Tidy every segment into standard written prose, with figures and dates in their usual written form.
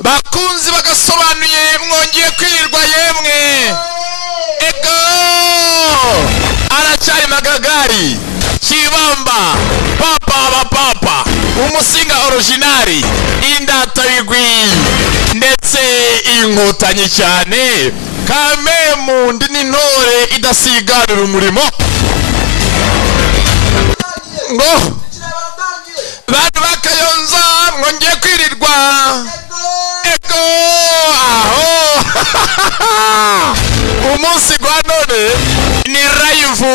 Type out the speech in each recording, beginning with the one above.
bakunzi bagasobanuye mwongeye kwirirwa yemwe ego aracyari magagari Kibamba papa umusinga originari indata bigwi ndetse inkotanyi cyane kamemu ndi n'intore idasigarira umurimo ngo bantu bakayonza mwongeye kwirirwa ego aho umunsi gwa none ni live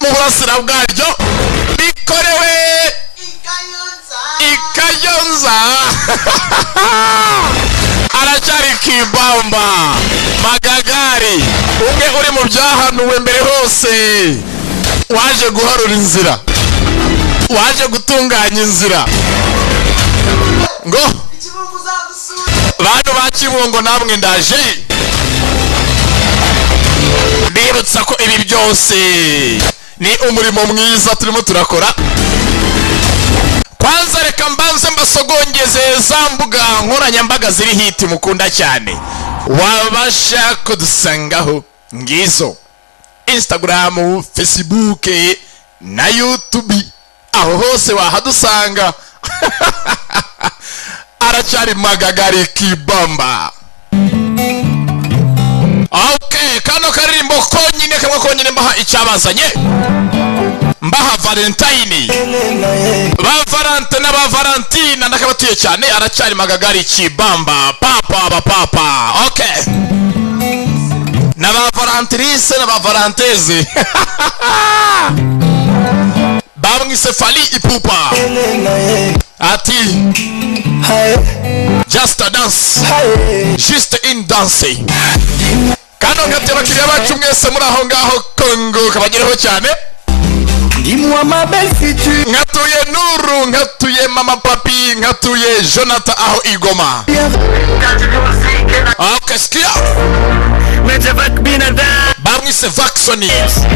mu burasira bwaryo bikorewe Ikayonza aracyari Kibamba magagari umwe uri mu byahanuwe mbere hose waje guharura inzira waje gutunganya inzira ngo bantu bakibungo namwe ndaje bibutsa ko ibi byose ni umurimo mwiza turimo turakora. Kwanza reka mbanze mbasogongeze za mbuga nkoranyambaga ziri hiti mukunda cyane wabasha kudusangaho ngizo Instagram, Facebook na YouTube aho hose wahadusanga aracyari magagari Kibamba. Okay, kano karirimbo konyine kamwe konyine mbaha icyabazanye mbaha Valentine ba Valentine na ba Valentina nakabatuye cyane aracyari magagari Kibamba papa. Okay, na ba Valentrise na ba Valenteze bamwise Fally Ipupa ati just a dance just in dancing kano ngate bakiriya bacu mwese muri aho ngaho Kongo kabagireho cyane Dis-moi ma belle future. Ngatuye Nuru, ngatuye Mama Papi, ngatuye Jonathan aho Igoma. Okay, skia. Bamwise Vaxoni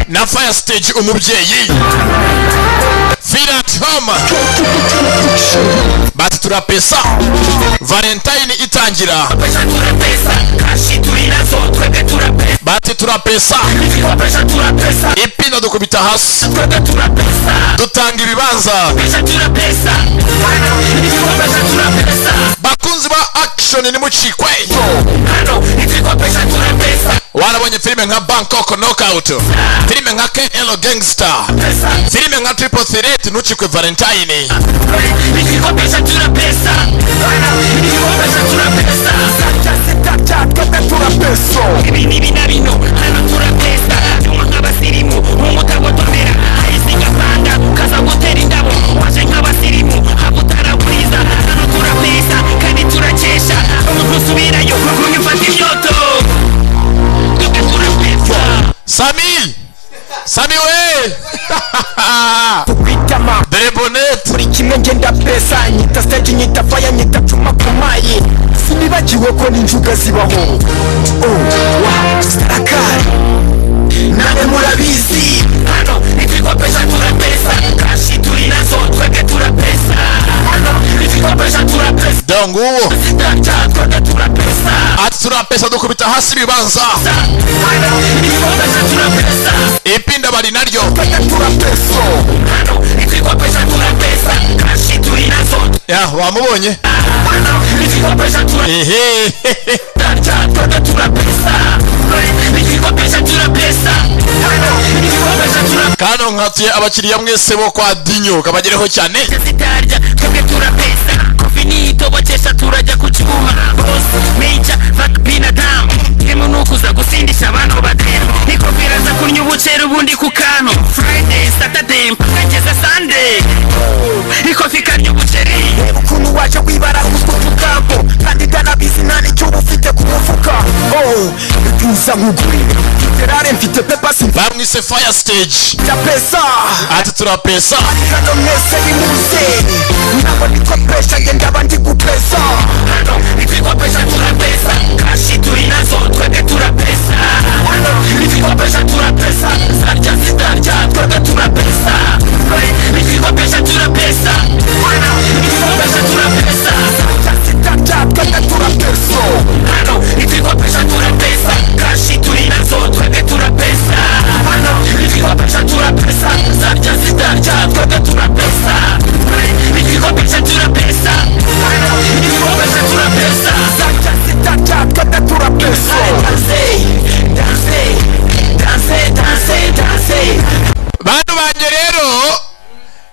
na Fire Stage umubyeyi. Feel at home. Bati turapesa. Valentine itangira. Bati turapesa. Ipina dukubita hasi. Dutanga ibibanza. Bakunzi ba action ni muchikwe. Warabonye filime nka Bangkok Knockout, filime nka KL Gangster, filime nka Triple Threat nuchikwe Valentine. Sami we Debonet Muri kimwe ngenda pesa nyita stage nyita fire nyita cuma kumaye sinibagiwe ko ninjuga zibaho starakari nane murabizi hano ikikopesha turapesa kashi turinazo tweke turapesa hano ikikopesha turapesa donguo turapesa ati turapesa dukubita hasi bibanza hano ikikopesha turapesa ipinda bali naryo turapesa hano ikikopesha turapesa kashi turinazo ya wamubonye hano ikikopesha kano nkatuye abakiriya mwese bo kwa Dinyo kabagireho cyane zitarya twebwe turapesa kofinito bokesha turajya ku kibuga meja vakbina dam kemo nukuza gusindisha abantu bademo ikopiraza kunya ubucera ubundi ku kano Friday Saturday mpakageza Sunday ikofi karya ubuceri ukuntu waje wibara kutukambo kandi ganabizi nani cyo ufite ku mufuka tuza nkuguri terare mfite pepa bamwise Fire Stage pesa ati turapesa hano mwese bimuze nabo nikopesha ngenda bandi gupesa hano ikikopesha turapesa kashi turinazo tweke turapesa hano ikikopesha turapesa sarja sitarja tweke turapesa ikikopesha turapesa hano ikikopesha turapesa sarja sitarja tweke turapesa star chat twende tunapesa igikombe cha tunapesa igikombe cha tunapesa star chat twende tunapesa dance bantu banje rero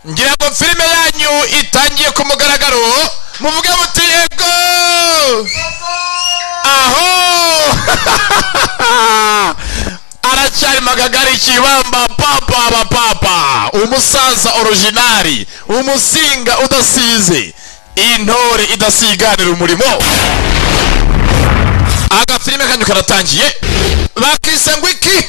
ngira ngo filime yanyu itangiye ku mugaragaro muvuge muti ego aho aracyari magagari kibamba papa umusaza originali umusinga udasize intore idasiganira umurimo aga filime kanyu karatangiye bakise ngwiki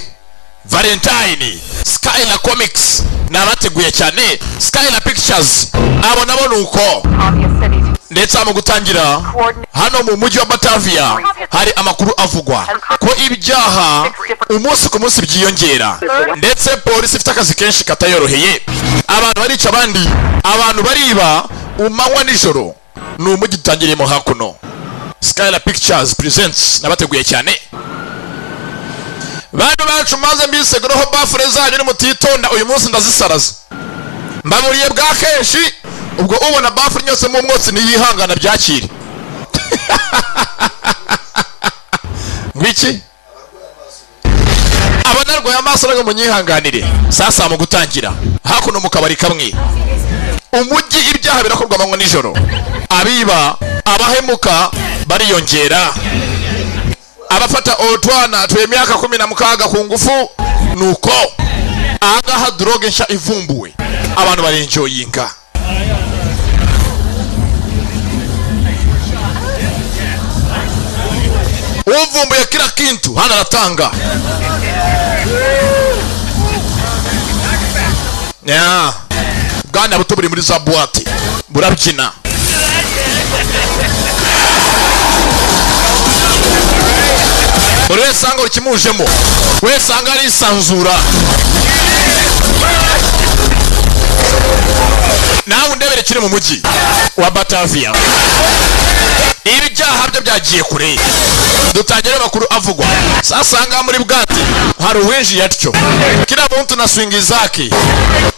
Valentine Skylar Comics nabateguye cyane Skylar Pictures abo nabo nuko ndetse mu gutangira hano mu mujyi wa Batavia hari amakuru avugwa ko ibyaha umunsi ku munsi byiyongera ndetse polisi ifite akazi kenshi katayoroheye abantu barica abandi abantu bariba umanywa nijoro ni umujyi utangiriyemo hakuno Skylar Pictures presents nabateguye cyane bantu bacu maze mbiseguraho bafure zanyu ni mutitonda uyu munsi ndazisaraza mbaburiye bwa kenshi ubwo ubona bafure nyose mu mwotsi niyihangana byakire ngwiki abanarwaye amaso nago munyihanganire sasa mu gutangira hakuno mu kabari kamwe umujyi ibyaha birakorwa amanywa nijoro abiba abahemuka bariyongera abafata otwana twemyaka 16 ku ngufu nuko agaha droge nsha ivumbuwe abantu barenjoyinga uvumbuye kila kintu hana ratanga bwana buto buri muri za boîte burabyina Ore sanga ukimujemo we sanga ari sanzura nawe ndebere kiri mu mujyi wa Batavia ibyaha byo byagiye kure dutangire makuru avugwa sasanga muri bwati hari uwenji yatyo kila muntu na swingi zake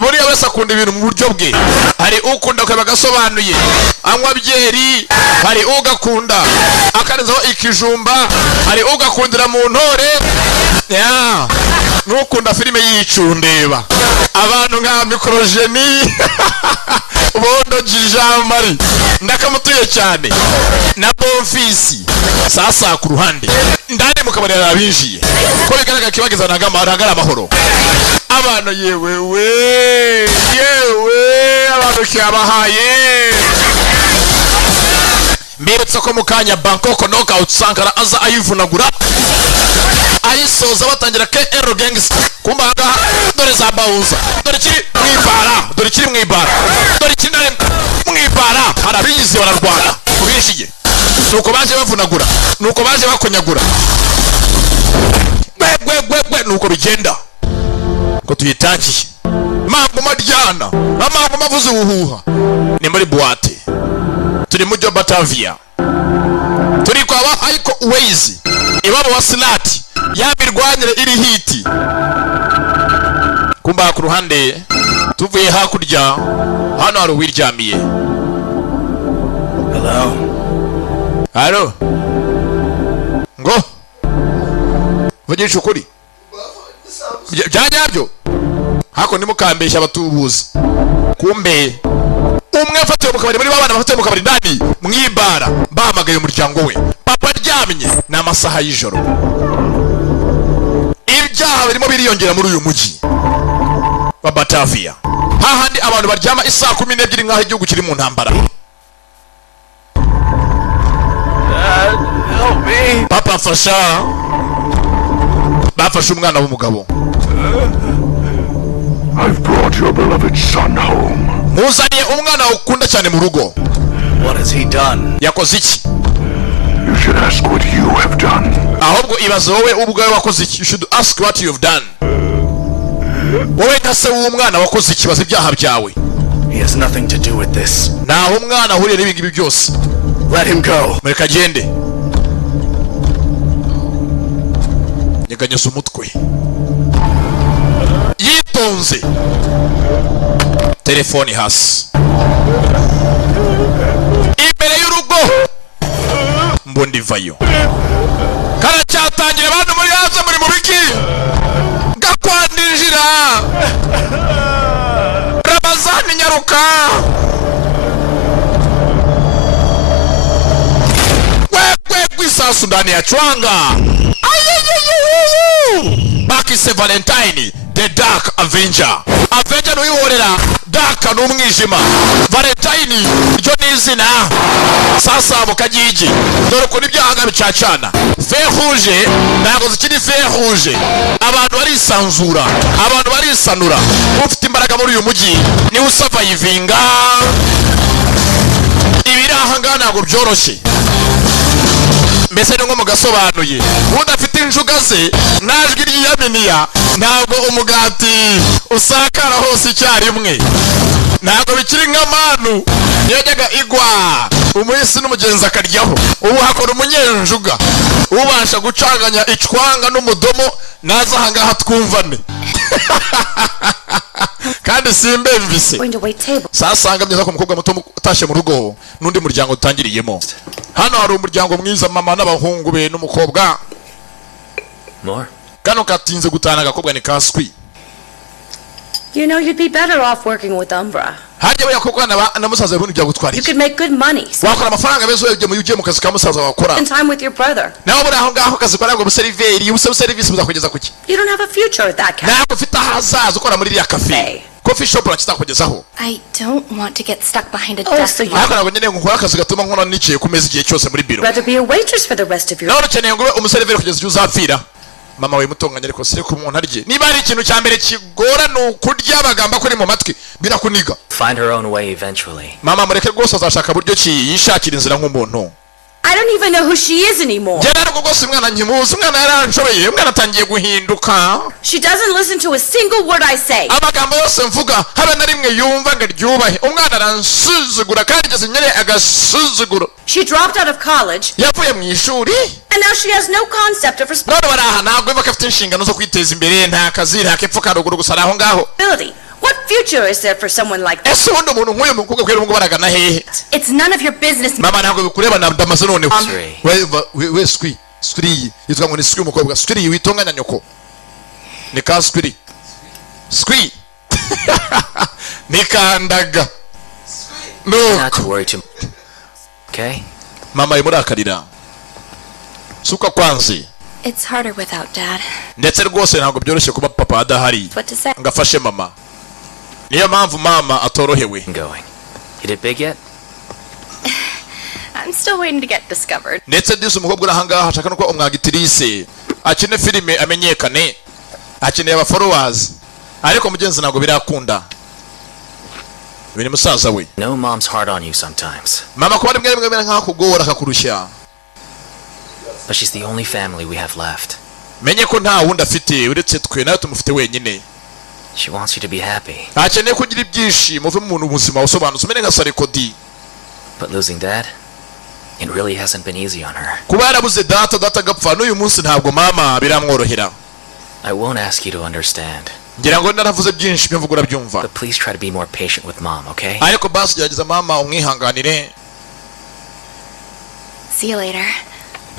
muri wese akunda ibintu mu buryo bwe hari ukunda kweba gasobanuye anywa byeri hari ugakunda akarizaho ikijumba hari ugakundira mu ntore nukunda filime yicundeba abantu nka mikrogeni bondo jijamari ndakamutuye cyane na bonfisi sasa ku ruhande ndane mukabarira abinjiye ko bigaragara kibageza nagara amahoro abantu yewe abantu cyabahaye mbirutse ko mukanya Bangkok knockout Sankara aza ayivunagura ayisoza batangira KR Gangs kumbaga dore za bauza dore kiri mwibara dore kiri mwibara harabizi bararwana kubishiye nuko baje bavunagura nuko baje bakonyagura gwe nuko bigenda ko tuyitangiye mambo madyana amambo mavuze ubuhuha ni muri boîte turi mu jyo Batavia turi kwa ba Aiko Ways ibabo wasilati yabirwanire iri hiti kumba ku ruhande tuvuye hakurya hano hari uwiryamiye Hello ngo vugisha ukuri byanyabyo hako nimukambesha abatubuzi kumbe umwe afatiye mu kabari muri babana bafatiye mu kabari ndani mwibara bahamagaye umuryango we papa ryamye na masaha y'ijoro ibyaha birimo biriyongera muri uyu mujyi wa Batavia hahandi abantu baryama isaa 12 nkaho igihugu kiri mu ntambara papa mfasha bafashe umwana w'umugabo I've brought your beloved son home. muzaniye umwana ukunda cyane mu rugo. What has he done? Yakoze iki? You should ask what you have done. Ahubwo ibaze wowe ubwawe wakoze iki? You should ask what you have done. Wowe ntase w'umwana wakoze iki baze ibyaha byawe? He has nothing to do with this. Naho umwana ahuriye n'ibingi byose. Let him go. Mureka agende. Nyeganyeza umutwe. ifunze telefoni hasi imbere y'urugo mbundi vayo karacyatangira abantu muri hanze muri mu biki gakwandinjira Ramazani nyaruka wewe isasu ndani ya chwanga Bakise Valentine the Dark Avenger n'uyihorera Dark n'umwijima Valentine ryo n'izina sasa mukagigi dore ko n'ibyahanga bicacana Fer Rouge ntabwo zikiri Fer Rouge abantu barisanzura abantu barisanura ufite imbaraga muri uyu mujyi ni usavayivinga ibirahanga ntabwo byoroshye mbese ngo mugasobanuye udafite injuga ze najwi ry'iyaminiya ntabwo umugati usakara hose icyarimwe ntabwo bikiri nk'amanu yajyaga igwa umuhisi n'umugenzi akaryaho ubu hakora umunyenjuga ubasha gucanganya icwanga n'umudomo naza ahangaha twumvane kandi simbemvise sasanga myiza ko umukobwa muto utashye mu rugo n'undi muryango utangiriyemo hano hari umuryango mwiza mama n'abahungu be n'umukobwa kano katinze gutana agakobwa ni kaswi You know, you'd be better off working with Umbra. hajya yakokwa na musaza we byagutwara You could make good money. wakora amafaranga bezo ugiye mu kazi ka musaza wakora Spend time with your brother. naho buri aho ngaho kazi kwa ngo museriveri ubuse service muzakugeza kuki You don't have a future at that cafe. ntabwo ufite ahazaza ukora muri iriya cafe coffee shop rakitakugezaho I don't want to get stuck behind a Oh, desk. so you ariko ntabwo nkeneye nkora akazi gatuma nkora niciye ku meza igihe cyose muri biro rather be a waitress for the rest of your naho ukeneye ngo ube umuseriveri kugeza igihe uzapfira mama we mutonganya ariko sire ku muntu arye niba ari ikintu cya mbere kigora no kurya abagamba kuri mu matwi birakuniga Find her own way eventually. mama mureke rwose azashaka buryo ki yishakira inzira nk'umuntu I don't even know who she is anymore. Jera ariko rwose umwana nkimuzi umwana yaranshobeye umwana atangiye guhinduka She doesn't listen to a single word I say. amagambo yose mvuga habe na rimwe yumva ngo ryubahe umwana aransuzugura kandi igeze nyere agasuzuguro She dropped out of college yavuye mu ishuri and now she has no concept of none baraha ntabwo yumva ko afite inshingano zo kwiteza imbere nta kazi nta kepfo ka ruguru gusa aho ngaho responsibility. What future is there for someone like that? ese ubundi umuntu nk'uyu mukobwa kwera ngo baragana hehe It's none of your business. mama ntabwo bikureba na ndamaze none Sri. we skri yitwa ngo ni skri umukobwa skri witonganya nyoko ni ka skri ni kandaga Not to no worry too. Okay? mama imurakarira suka kwanzi It's harder without Dad. ndetse rwose ntabwo byoroshye kuba papa adahari What to say? ngafashe mama niyo mpamvu mama atorohewe I'm going. You did big yet? I'm still waiting to get discovered. ndetse disi umukobwa uri ahangaha ashaka no kuba umwagitirise akine filime amenyekane akeneye aba followers ariko mugenzi ntabwo birakunda uyu ni musaza we No, mom's hard on you sometimes. mama kuba rimwe rimwe nk'aho kugora akakurushya But she's the only family we have left. menye ko nta wundi afite uretse twe nawe tumufite wenyine She wants you to be happy. akeneye kugira ibyishimo uve mu muntu ubuzima usobanutse umene nka sarekodi But losing Dad, it really hasn't been easy on her. kuba yarabuze data agapfa n'uyu munsi ntabwo mama biramworohera I won't ask you to understand. ngira ngo naravuze byinshi byo mvuga urabyumva But please try to be more patient with mom, okay? ariko basi gerageza mama umwihanganire See you later.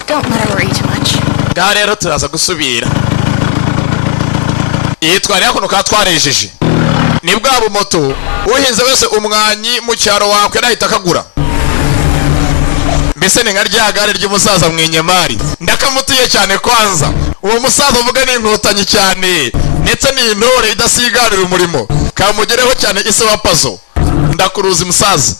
Don't let her worry too much. ngaha rero turaza gusubira iyi twari hakuno ka twarejeje ni bwa bumoto uhinze wese umwanyi mu cyaro wakwe nahita akagura mbese ni nka rya gare ry'umusaza mwenyemari ndakamutiye cyane kwanza uwo musaza uvuga ni inkotanyi cyane ndetse ni intore idasigarira umurimo kamugereho cyane ise wa pazo ndakuruzi musaza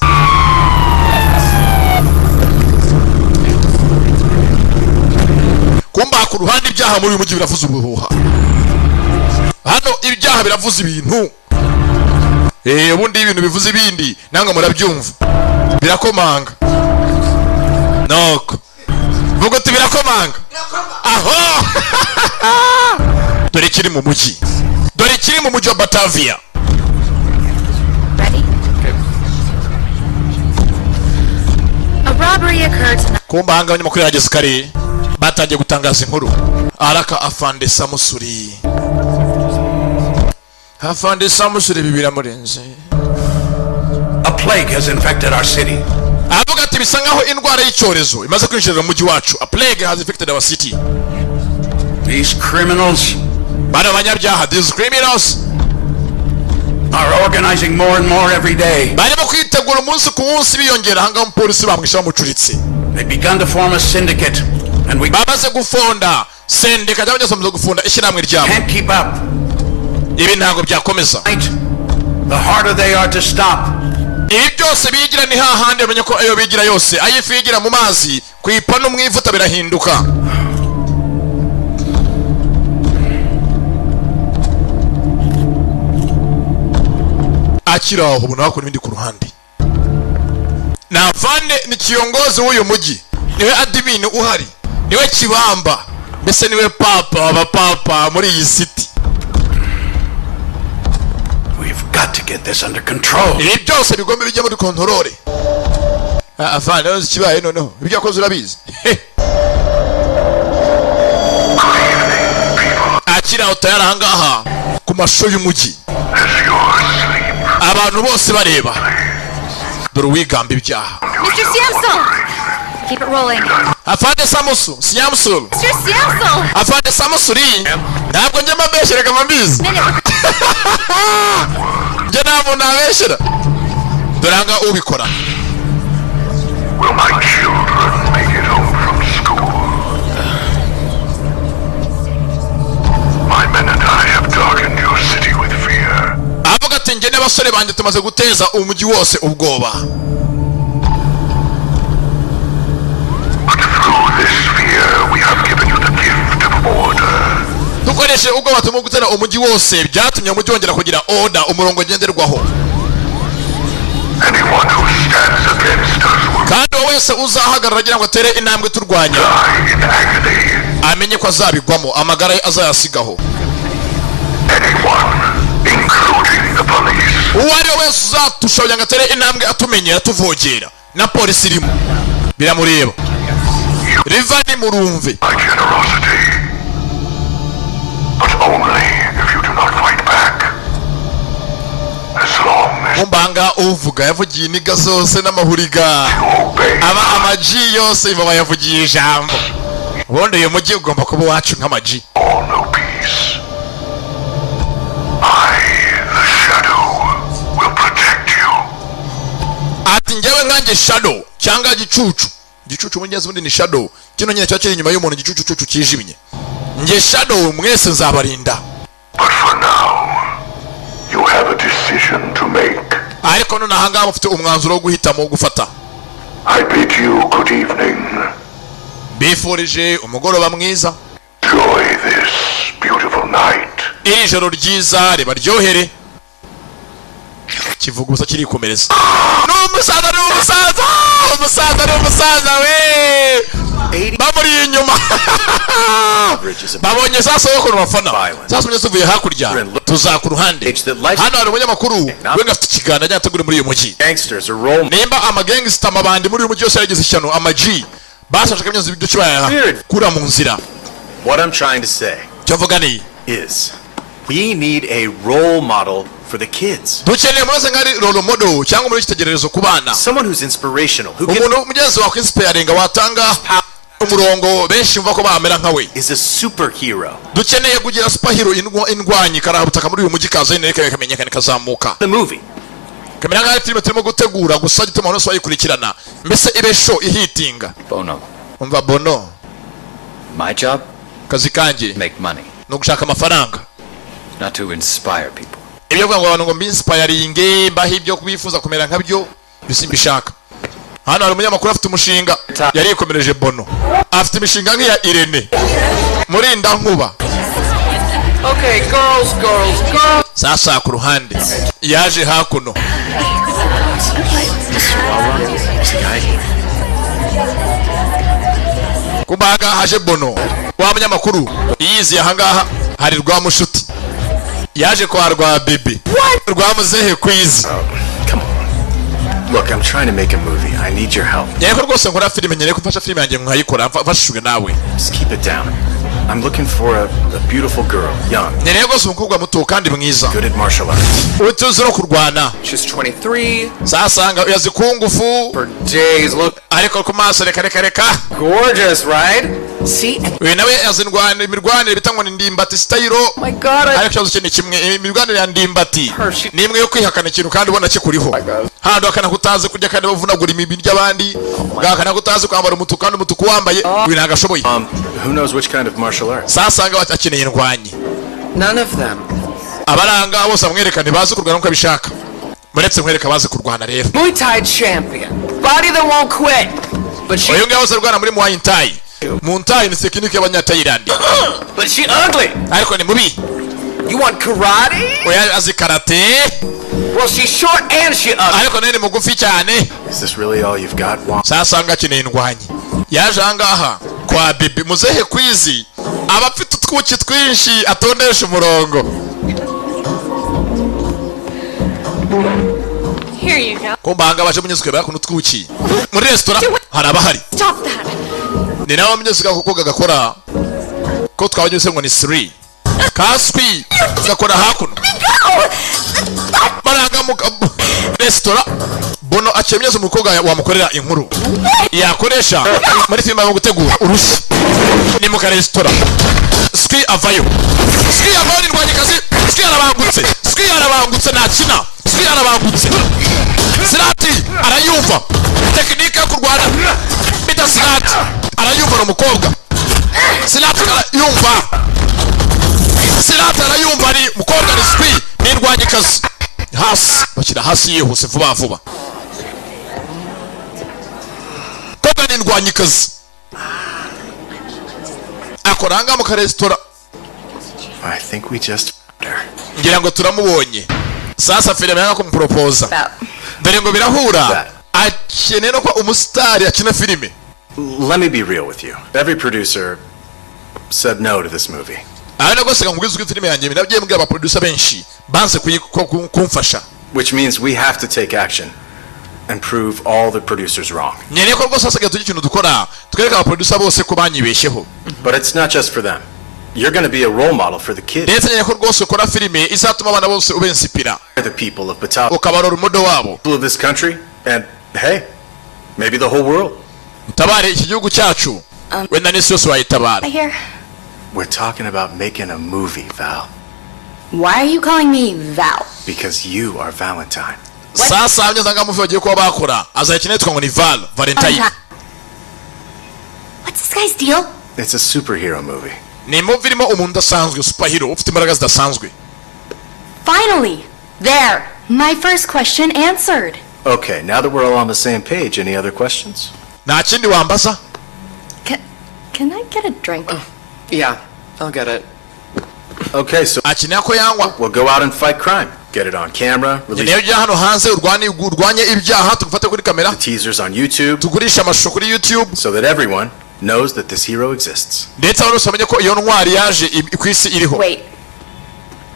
kumba ku ruhande ibyaha muri uyu mujyi biravuze ubuhuha hano ibyaha biravuze ibintu ubundi ibintu bivuze ibindi namwe murabyumva birakomanga noko vuga uti birakomanga aho dore kiri mu mujyi wa Batavia Ready? A robbery occurred tonight. kumba hanga abanyamakuru yageze kare batangiye gutangaza inkuru araka afande Samusuri Afande Samus bibira murenze. A plague has infected our city. Avuga ati bisa nkaho indwara y'icyorezo imaze kwinjira mu mujyi wacu. A plague has infected our city. These criminals Bano banyabyaha, these criminals are organizing more and more every day. barimo kwitegura umunsi ku munsi biyongera hanga umupolisi bamwisha bamucuritse. They've begun to form a syndicate, and we Bamaze gufonda sendika cyangwa se gufunda ishyirahamwe ryabo. can't keep up. Ibi ntago byakomeza. The harder they are to stop. Ibi byose bigira ni hahandi bamenye ko ayo bigira yose ayifi yigira mu mazi kwipa no mwivuta birahinduka. Akiraho ubona hakora ibindi ku ruhande. Na Afande ni kiongozi w'uyu mujyi. Niwe admin uhari. Niwe kibamba. Mbese niwe papa w'abapapa muri iyi city. We've got to get this under control. Ibi byose bigomba bijya muri kontrole. Afande uzi kibaye noneho. Ibyo yakoze urabizi. Akiraho tayari ahangaha ku mashusho y'umujyi. Abantu bose bareba. Dore wigamba ibyaha. Mr. Siamsel! Keep it rolling. Afande Samusu, Siamsul. Mr. Siamsel! Afande Samusuri. Ntabwo njye mabeshere kama mbizi. Njye ntabwo nabeshere. Doranga ubikora. Will my children make it home from school? My men and I have darkened your city with fear. Avuga ati njye n'abasore banjye tumaze guteza umujyi wose ubwoba. But through this fear, we have given you the gift of order. Dukoreshe ubwoba tumu gutera umujyi wose byatumye umujyi wongera kugira order umurongo ngenderwaho. Anyone who stands against us will Kandi uwo wese uzahagarara agira ngo atere intambwe turwanya die in agony. amenye ko azabigwamo amagara ye azayasigaho. Anyone, including the police, Uwo ari we wese uzatushoboye ngo atere intambwe atumenye atuvogera na polisi irimo biramureba. Rivani murumve. my generosity. But only if you do not fight back. As long as Mumbanga uvuga yavugiye iniga zose n'amahuriga. you obey, Aba amaji yose baba yavugiye ijambo. Ubundi uyu mujyi ugomba kuba wacu nk'amaji. all no peace. I, the Shadow, will protect you. Ati njyewe nkanjye shadow cyangwa gicucu. Gicucu mugezi ubundi ni shadow. Kino nyine cyo kiri inyuma y'umuntu gicucu kijimye. Nge shadow mwese nzabarinda. But for now, you have a decision to make. Ariko none ahangaha mufite umwanzuro wo guhitamo gufata. I bid you good evening. Bifurije umugoroba mwiza. Enjoy this beautiful night. Iri joro ryiza ribaryohere. Kivuga ubusa kirikomereza. N'umusaza we. Bamuri inyuma. Babonye sasa yo ku bafana. Sasa mwe tuvuye hakurya. Tuza ku ruhande. Hano hari umunyamakuru we ngafite ikiganiro ajya ategura muri uyu mujyi. Gangsters are rolling. Nimba amagangster amabandi muri uyu mujyi yose yagize ishyano amaji. Bashaka imyanzu ibyo kibaya kura mu nzira. What I'm trying to say Cyavuga ni is we need a role model for the kids. dukeneye muraze ngari role model cyangwa muri kitegererezo ku bana. Someone who's inspirational, who can, Umuntu mugenzi wa inspiring watanga umurongo benshi mva ko bamera nka we. is a superhero. Dukeneye kugira superhero indwanyi karabutaka muri uyu mujyi kaza nereka kamenyekana kazamuka. The movie. Kamera ngari filime turimo gutegura gusa gituma hano bayikurikirana. Mbese ibe show ihitinga. Bono. Umva Bono. My job? Kazi kanjye Make money, no gushaka amafaranga. not to inspire people. Ibyo vuga ngo abantu ngo mbinspiring mbaho ibyo kubifuza kumera nkabyo bisimbishaka. Hano hari umunyamakuru afite umushinga yari yikomereje Bono. Afite imishinga nk'iya Irene. Murinda nkuba. Okay, girls. Sasa ku ruhande yaje hakuno. Kubaga haje Bono. Wa munyamakuru yizi ahangaha hari rwa mushuti. Yaje kwa rwa bebe. Rwa muzehe kwizi. Come on. Look, I'm trying to make a movie. I need your help. Yego rwose nkora filime nyere kumfasha filime yanjye nkayikora mfashijwe nawe. Just keep it down. I'm looking for a beautiful girl, young, nkeneye rwose umukobwa muto kandi mwiza good at martial arts. utuzi no kurwana She's 23. sasanga yazi kungufu For days. Look ariko ku maso reka gorgeous, right? See? uyu nawe yazi imirwanire bitangwa ni ndimbati style. My God, ariko ikibazo cye ni kimwe imirwanire ya ndimbati ni imwe yo kwihakana ikintu kandi ubona kikuriho handi akana kutazi kurya kandi bavunagura imibiri y'abandi gakana kutazi kwambara umutuku kandi umutuku wambaye uyu ntagashoboye Who knows which kind of martial arts? sasanga akeneye indwanyi None of them. abaranga bose amwerekane bazi kurwana uko abishaka muretse mwereka bazi kurwana rero Muay Thai champion. Body that won't quit. But she uyu ngaho wose arwana muri Muay Thai Muay Thai ni tekinike y'abanyatayilandi but she ugly. ariko ni mubi You want karate? oya azi karate Well, she's short and she ugly. ariko nawe ni mugufi cyane Is this really all you've got? sasanga akeneye indwanyi yaje ahangaha kwa bibi muzehe kwizi aba afite utwuki twinshi atondesha umurongo Here you go. kumbanga baje munyuzwe bakuno twuki muri restaurant hari abahari Stop that. ni nawe munyuzwe kuko gakora ko twabanyuze ngo ni 3 kaswi gakora hakuno baranga mu restaurant bono akemyeza umukobwa wamukorera inkuru yakoresha muri filime yo gutegura urushi ni mu restaurant ski avayo ni ndwanyikazi ski arabangutse nakina ski arabangutse Silati arayumva tekinike yo kurwana bita Silati arayumva umukobwa Silati arayumva ari mukobwa ni ski ni ndwanyikazi hasi bakira hasi yihuse vuba koga ni ndwanyikazi akoranga mu restaurant I think we just her. ngira ngo turamubonye sasa filime yanga kumproposa dore ngo birahura akeneye no ko umusitari akina filime Let me be real with you. Every producer said no to this movie. ahana gose ngubwiza filime yanjye nabye mbwa aba producer benshi banse kumfasha, which means we have to take action and prove all the producers wrong. nyene ko rwose asagaye tugira ikintu dukora twereka aba producer bose ko banyibesheho. But it's not just for them. You're going to be a role model for the kids. ndetse nyene ko rwose ukora filime izatuma abana bose ubensipira The people of Batavi, ukabarora umudo wabo people of this country, and hey, maybe the whole world. utabare iki gihugu cyacu wenda n'isi yose wayitabara. Here. We're talking about making a movie, Val, Why are you calling me Val? because you are Valentine. sasa abanyazanga mufi bagiye kuba bakora azakinetwa ngo ni Valentine. What's this guy's deal? It's a superhero movie. ni movie irimo umuntu udasanzwe superhero ufite imbaraga zidasanzwe. Finally! There! My first question answered. Okay, now that we're all on the same page, any other questions? nta kindi wambaza. Can I get a drink? Yeah, I'll get it. Okay, so akeneye ko yangwa we'll go out and fight crime. Get it on camera, release niyo ujya hano hanze urwanye ibyaha tugufate kuri kamera teasers on YouTube, tugurisha amashusho kuri YouTube so that everyone knows that this hero exists. ndetse abantu bose bamenye ko iyo ntwari yaje ku isi iriho. Wait.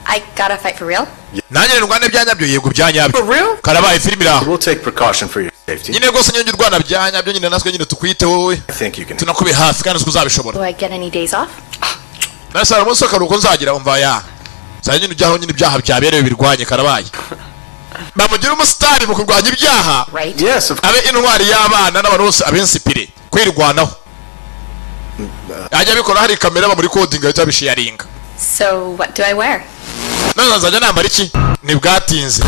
I gotta fight for real? nanjye ndwane byanyabyo yego byanyabyo For real? karabaye filime iraho We'll take precaution for your safety. nyine rwose nyine urwana byanyabyo nyine natwe nyine tukwite wowe I think you can. tunakube hafi kandi uzabishobora. Do I get any days off? nasa umunsi w'akaruhuko nzagira umva ya saa nyine ujyaho nyine ibyaha byaberewe birwanye karabaye bamugira umusitari mu kurwanya ibyaha Right? Yes, of abe intwari y'abana n'abantu bose abensipire kwirwanaho ajya abikora hari kamera bamuri coding ahita bisharinga. So, what do I wear? none nzajya nambara iki ni bwatinze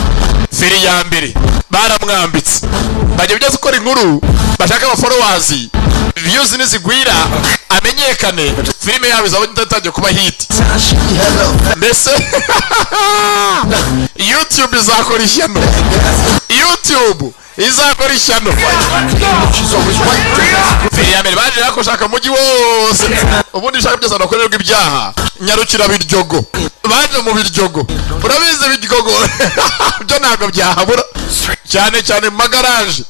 feri ya mbere baramwambitse bajya bigeze gukora inkuru bashaka aba followers views nizigwira amenyekane filime yabo izabonye kuba hit mbese YouTube izakora ishyano feri ya mbere baje yakoshaka mujyi wose ubundi bishaka byose bakorerwa ibyaha nyarukira biryogo baje mu biryogo urabizi biryogo byo ntabwo byahabura cyane cyane mu magaraje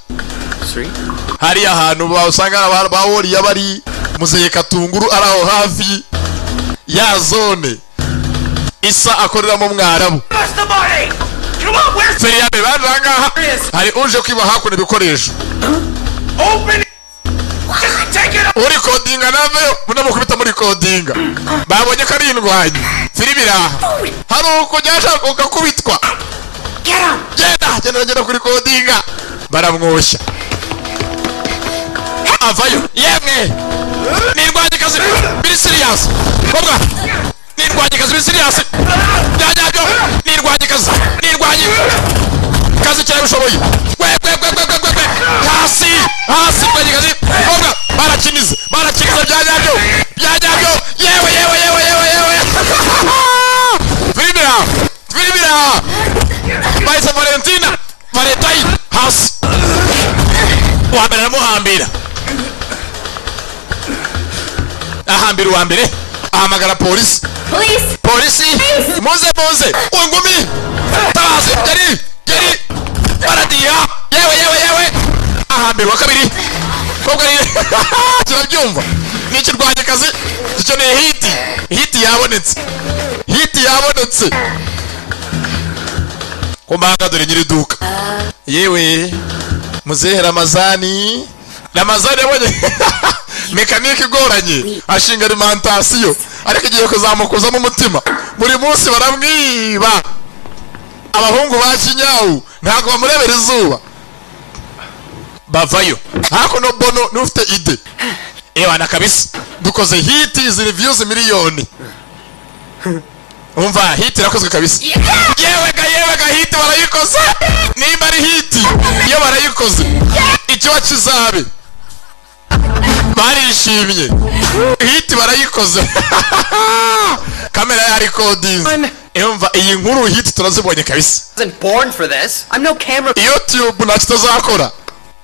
hari ahantu usanga baworiye bari muzeye katunguru ari aho hafi ya zone isa akoreramo mwarabu feri ya mbere baje ahangaha hari uje kwiba hakuno ibikoresho Take it uri kodinga naveyo munamukubita muri kodinga babonye ko ari indwanyi filibira hari ukujya ashaka ukakubitwa genda kuri kodinga baramwoshya avayo yemwe nirwanyikazi biri serious kobwa nirwanyikazi biri serious byajyabyo nirwanyikazi kazi cyane bishoboye gwe hasi rwanyikazi kobwa barakiniza byajyabyo yewe Filibira Baisa Valentina Valentine hasi uwambere aramuhambira ahambira uwambere ahamagara polisi muze ungumi tabazi geri baradiya yewe ahambira wa kabiri kobwa ni kirabyumva ni kirwanyikazi gikeneye hiti yabonetse kumanga dore nyiri duka yewe muzehe Ramazani yabonye mekanike igoranye ashinga alimentation ariko igiye kuzamukuzamo umutima buri munsi baramwiba abahungu ba Kinyawu ntago bamurebera izuba bavayo hakuno bono nufite ide ewana kabisa dukoze hiti izi reviews miliyoni umva hiti irakozwe kabisa yewe ga hiti barayikoze nimba ari hiti iyo barayikoze icyo wakizabe barishimye hiti barayikoze kamera ya recording umva iyi nkuru hiti turazibonye kabisa YouTube nta kitazakora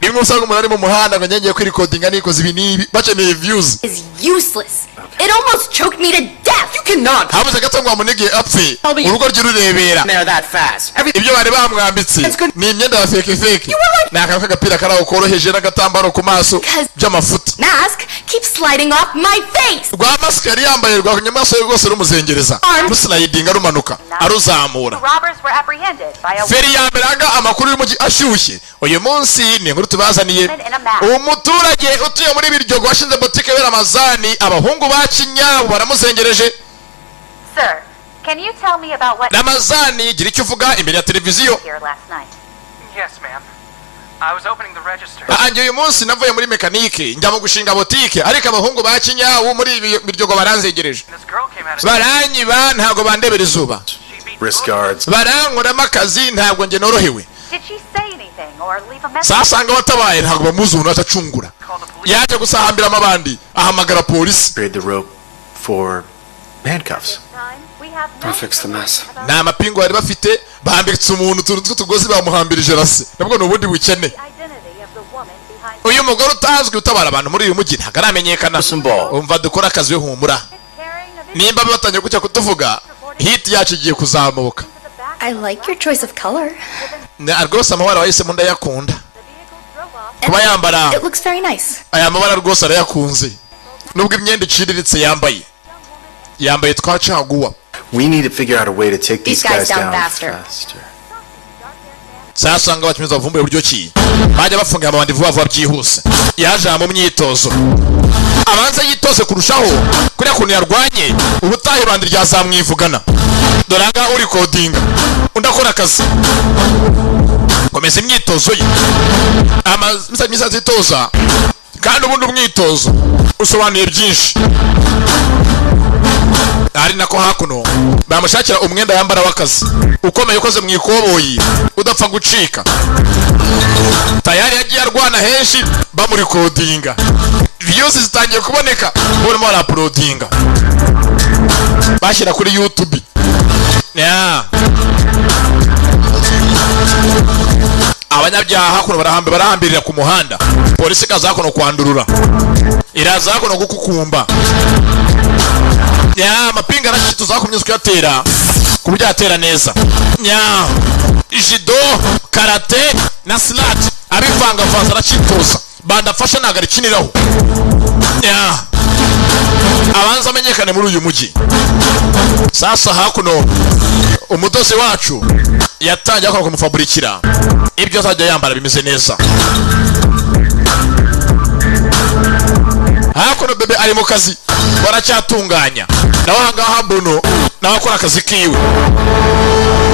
rimwe usanga umuntu ari mu muhanda ngo ngiye kwirecordinga nikoze ibi nibi bakeneye views is useless. It almost choked me to death. You cannot. habuze gato ngo amunege apfe urugo ryirurebera They're that fast. ibyo bari bamwambitse ni imyenda ya fake naka kagapira karaho koroheje n'agatambaro ku maso by'amafuta Mask keeps sliding off my face. rwa mask yari yambaye rwa nyamaso rwose rumuzengereza ruslidinga rumanuka aruzamura Robbers were apprehended by a feri yamberaga amakuru y'umugi ashyushye uyu munsi ni nkuru tubazaniye umuturage utuye muri Biryogo washinze boutique ya Ramazani abahungu ba Kinyawu baramuzengereje. Sir, can you tell me about what Ramazani gira icyo uvuga imbere ya televiziyo. here last night? Yes, ma'am. I was opening the register. Anje uyu munsi navuye muri mekanike njya mu gushinga boutique ariko abahungu ba Kinyawu muri Biryogo baranzegereje. Baranyiba ntago bandebera izuba. Risk guards. Barankuramo akazi ntabwo nge norohewe. Did she say anything or leave a message? Sasanga watabaye ntago bamuzuna atacungura. Yaje gusahambira amabandi ahamagara polisi. Trade the rope for handcuffs. I'll fix the mess. Na mapingo bari bafite bambitse umuntu tutugozi bamuhambirije rase. Nabwo nubundi bukene. Uyu mugore utazwi utabara abantu muri uyu mujyi ntago aramenyekana. Umva dukora akazi we humura. Nimba batangiye kucya kutuvuga hit yacu igiye kuzamuka. I like your choice of color. Na rwose amabara wahise mu ndayakunda. Kuba yambara It looks very nice. aya mabara rwose arayakunze. Nubwo imyenda iciriritse yambaye twacaguwa. We need to figure out a way to take these guys down faster. Sasa ngo batumiza bavumbuye buryo ki bajya bafunga amabandi vuba byihuse yaje mu myitozo abanza yitoze kurushaho kuri kuntu yarwanye ubutahe bandi ryazamwivugana doranga uri codinga undakora akazi komeza imyitozo ye amisa zitoza kandi ubundi umwitozo usobanuye byinshi ari nako hakuno bamushakira umwenda yambara wakazi ukomeye ukoze mu ikoboyi udapfa gucika tayari yagiye arwana henshi bamuri codinga views zitangiye kuboneka burimo uploadinga bashyira kuri YouTube abanyabyaha hakuno barahambirira ku muhanda polisi kaza hakuno kwandurura iraza hakuno gukukumba mapinga arashito zakumye kuyatera kubyatera neza jido karate na slat abivanga vanza aracitoza bandafasha nagari kiniraho abanza amenyekane muri uyu mujyi sasa hakuno umudozi wacu yatangiye akora kumufaburikira ibyo azajya yambara bimeze neza hakuno bebe ari mu kazi baracyatunganya nawe ahangaha Bruno nawe akora akazi kiwe.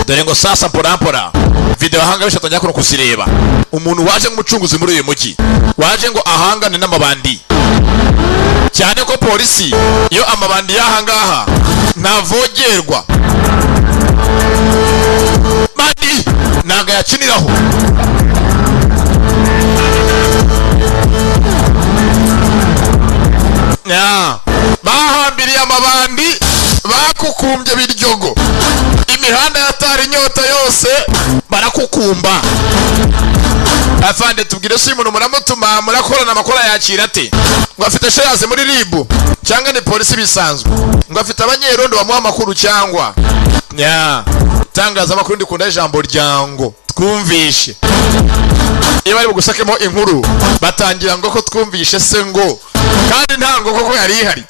Dore ngo sasa mpora video ahanga bishatangira kuno kuzireba umuntu waje nk'umucunguzi muri uyu mujyi waje ngo ahangane n'amabandi cyane ko polisi iyo amabandi yahangaha ntavogerwa bandi naga yakiniraho. Bahambiriye amabandi bakukumbye biryogo imihanda yatari inyota yose barakukumba. Afande tubwire si umuntu muramutuma murakorana amakora yakira ate ngo afite shares muri RIB cyangwa ni polisi bisanzwe ngo afite abanyerondo bamuha amakuru cyangwa tangaza amakuru ndikunda ijambo ryango twumvishe iyo bari bugusakemo inkuru batangira ngo ko twumvishe se ngo kandi ntango koko yari ihari.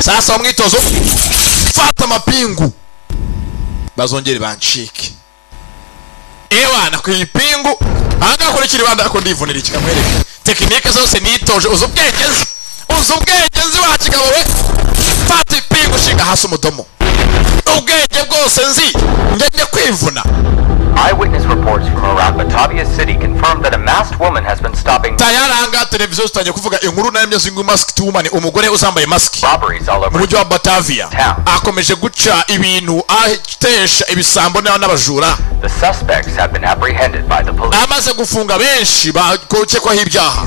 Sasa umwitozo fata amapingu bazongere bancike ewana kwipingu agakurikira ibanda ko ndivunira ikikamwereka tekinike zose nitoje uzubwegeze wakigabo fata ipingu shinga hasi umudomo ubwege bwose nzi njye kwivuna. Eyewitness reports from around Batavia City confirm that a masked woman has been stopping tayaranga televiziyo zitangiye kuvuga inkuru namye zingu masked woman umugore uzambaye mask robberies all over mu mujyi wa Batavia akomeje guca ibintu atesha ibisambo n'abajura. The suspects have been apprehended by the police. Amaze gufunga benshi bakekwaho ibyaha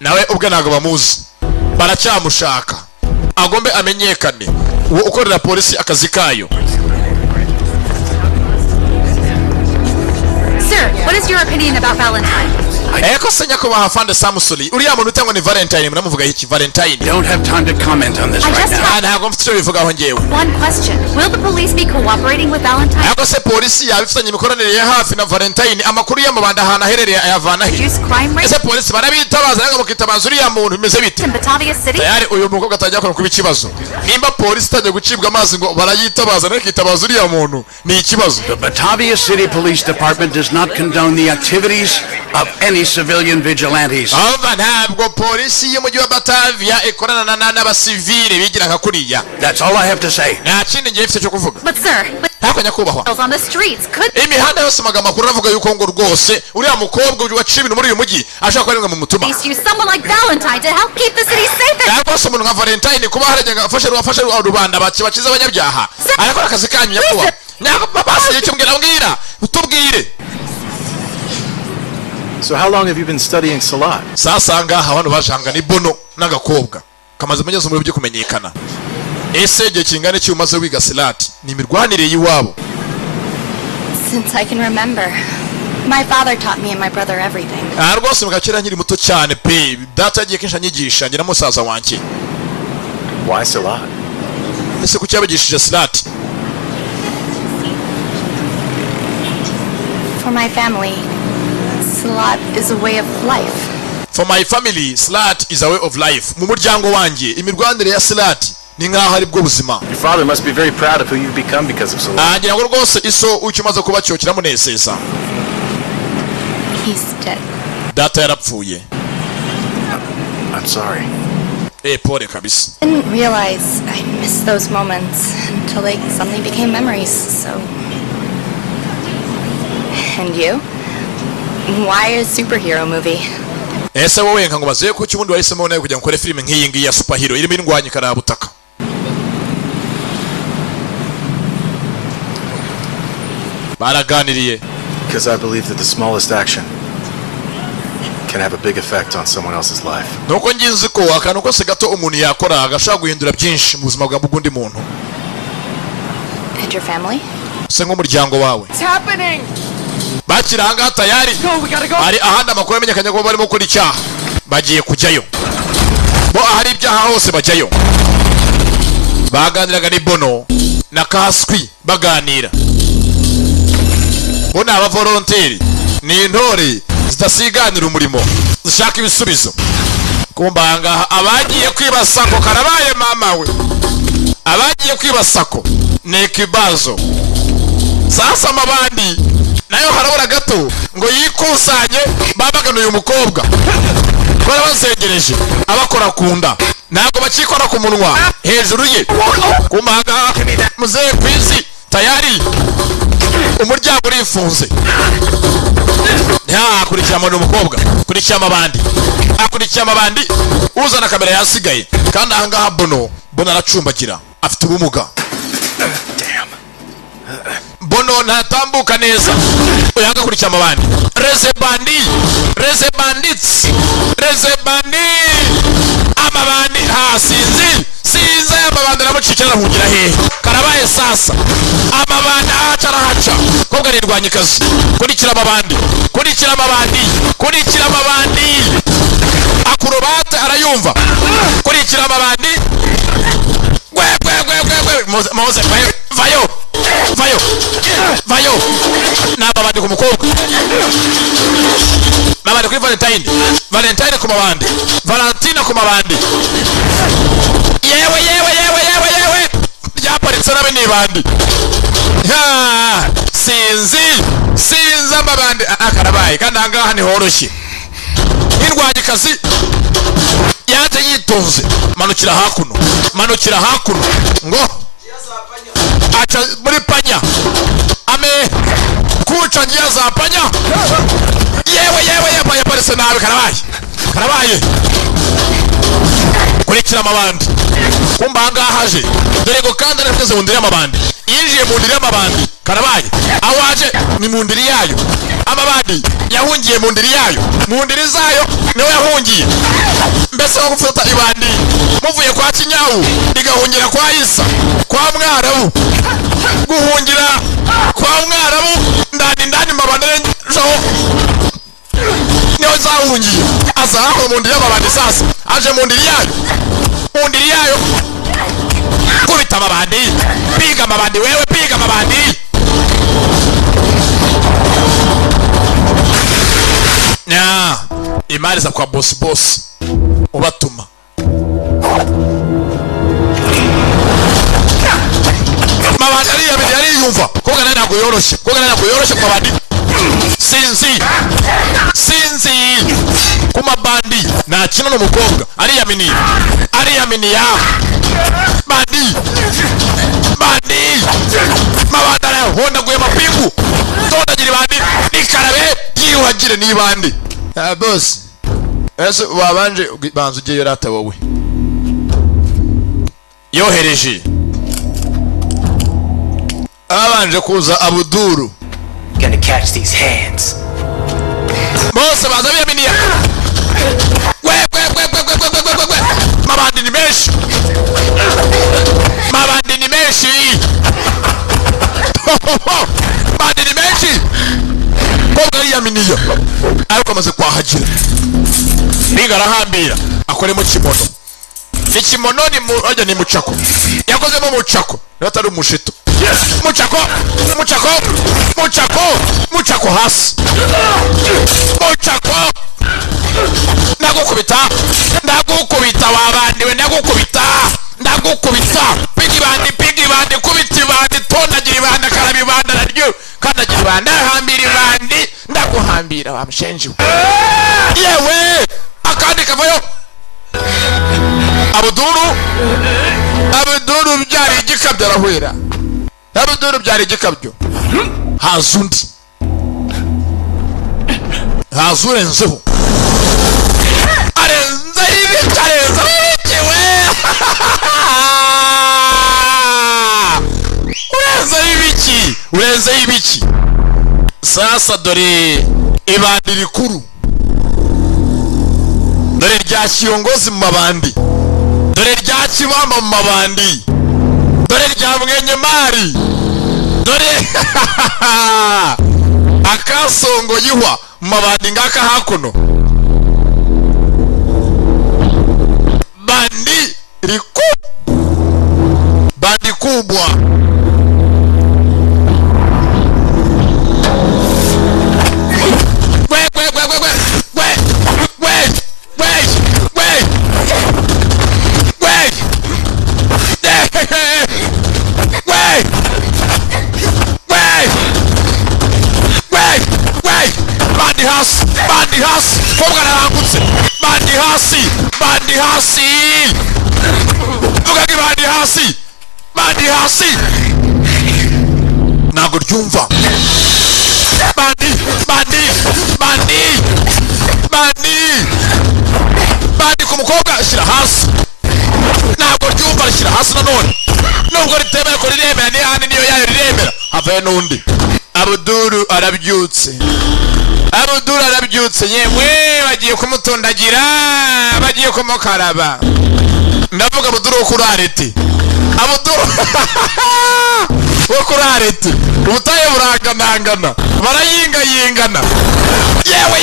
nawe ubwe ntago bamuzi baracyamushaka agombe amenyekane uwo ukorera polisi akazi kayo. Sir, what is your opinion about Valentine? Eko senya ko bahafande Samusuli uriya muntu utangwa ni Valentine muramuvuga iki Valentine? Don't have time to comment on this right now. Ntago mfite bivugaho ngewe. One question. Will the police be cooperating with Valentine? Ako se polisi yabifitanye imikoranire ya hafi na Valentine amakuru y'amabanda hana herereye ayavana he. Ese polisi barabitabaza nanga mukitabaza uriya muntu bimeze bite? In Batavia City? Tayari uyu mukobwa atajya kuba ikibazo. Nimba polisi itajya gucibwa amazi ngo barayitabaza nakitabaza uriya muntu ni ikibazo. The Batavia City Police Department does not condone the activities of any civilian vigilantes. Ava ntabwo polisi y'umujyi wa Batavia ikorana n'abasivile bigira nka kuriya. That's all I have to say. Nta kindi ngiye mfite cyo kuvuga. But sir, hako nyakubahwa on the streets could imihanda yose maga makuru navuga yuko ngo rwose uriya mukobwa waciye ibintu muri uyu mujyi ashaka kwarenga mu mutuma. Someone like Valentine to help keep the city safe. Ntabwo se umuntu nka Valentine kuba harajyaga afashe rubanda bakiza abanyabyaha arakora akazi kanyu nyakubahwa. Nyako babasi icyo mbwira utubwire. So how long have you been studying Salat? Sasa ngaha abantu bashanga ni Bono n'agakobwa kamaze mugeze muri byo kumenyekana. Ese gihe kingane cyo umaze wiga Salat ni mirwanire yiwabo? Since I can remember. My father taught me and my brother everything. Rwose mugakira nkiri muto cyane pe data yagiye kinsha nyigisha ngira musaza wanjye. Why Salat? Ese ku cyabagishije Salat? For my family, Salat is a way of life. For my family, Salat is a way of life. Mu muryango wanjye imirwanire ya Salat ni nkaho ari bwo buzima. Your father must be very proud of who you've become because of Salat. Ngira ngo rwose iso ukimaze kuba cyo kiramunezeza. He's dead. Data yarapfuye. I'm sorry. Pole kabisa. I didn't realize I missed those moments until they suddenly became memories. So, and you? Why a superhero movie? Ese wowe nkango baze ko cyubundi wahisemo nayo kujya gukora filime nk'iyi ngiyi ya superhero irimo indwanyi karabutaka. Baraganiriye. Because I believe that the smallest action can have a big effect on someone else's life. Nuko nginzi ko akantu kose gato umuntu yakora agashaka guhindura byinshi mu buzima bwa bugundi muntu. And your family? Se nk'umuryango wawe. What's happening? Bakiranga tayari. Ari ahanda makuru amenyekanye ko barimo gukora icyaha. Bagiye kujyayo. Bo ahari ibyaha hose bajyayo. Baganiraga ni Bono na Kaswi baganira. Bona aba volunteer ni intore zidasiganira umurimo zishaka ibisubizo. Kumbanga abagiye kwibasako karabaye mama we. Abagiye kwibasako ni kibazo. Sasa mabandi nayo harabura gato ngo yikusanye babaganuye umukobwa bara basegereje abakora kunda ntabwo bakikora ku munwa hejuru ye kumaga muzee kwizi tayari umuryango urifunze kurikira umukobwa kurikira amabandi uzana kamera yasigaye kandi ahangaha Bono aracumbagira afite ubumuga Bono ntatambuka neza uyanga kurikira amabandi reze bandi amabandi sinzi amabandi aramucikira arahungira hehe karabaye sasa amabandi ahaca kobwa nirwanyikazi kurikira amabandi akurobate arayumva kurikira amabandi Mose vayo n'ababandi ku mukobwa mabandi kuri Valentine ku mabandi Valentina ku mabandi yewe ryaparitse nabe nibandi sinzi amabandi akarabaye kandi ahangaha ni horoshye n'indwanyikazi yaje yitonze manukira hakuno ngo acha muri panya ame kuca ngiya za panya yewe yaparitse nabe karabaye kurikira amabandi kumba ahangaha aje dore ngo kandi arafite mu ndiri y'amabandi yinjiye mu ndiri y'amabandi karabaye awaje ni mu ndiri yayo amabandi yahungiye mu ndiri yayo mu ndiri zayo niwe yahungiye mbese wo gufata ibandi muvuye kwa Kinyawu igahungira kwa Isa kwa Mwarabu guhungira kwa Mwarabu ndani mabandi jo niwe zahungiye azaho mu ndiri y'amabandi sasa aje mu ndiri yayo kubita amabandi piga amabandi imari za kwa boss ubatuma mabandi yariyumva koga nani akuyoroshye kwa bandi sinzi kumabandi na kino n'umukobwa ariyamini ya bandi mabandara hondaguye amapingu tondagira bandi nikarabe yiyuhagire n'ibandi boss ese wabanje banza ugiye rata wowe yohereje abanje kuza Abuduru gonna catch these hands bose baza biyaminiya mabandi ni menshi kobwa yiyaminiya ariko amaze kwahagira biga arahambira akoremo kimono ni mucako yakozemo mucako atari umushito mucako hasi ndagukubita wabandiwe ndagukubita pigi bandi kubita ibandi tondagira ibandi akaraba ibandi naryo kandagira ibandi ahambira ibandi ndaguhambira wamushenjiwe yewe akandi kavayo Abuduru byari igikabyo arahwera Abuduru byari igikabyo hazundi hazurenzeho arenze we urenze ibiki sasa dore ibandi rikuru dore rya Kiyongozi mu mabandi dore rya Kibamba mu mabandi dore rya Mwenyemari dore akasongo yihwa mu mabandi ngaka hakuno bandi kubwa byose. Bandi hasi vuga ngo bandi hasi ntabwo ryumva. Bandi ku mukobwa ashyira hasi ntabwo ryumva, rishyira hasi nanone nubwo ritemera ko riremera, n'ihane niyo yayo riremera. Havayo n'undi. Abuduru arabyutse yewe bagiye kumutondagira, bagiye kumukaraba. Ndavuga Abuduru wo kuri arete, Abuduru wo kuri arete. Ubutaye buraganangana, barayingayingana. Yewe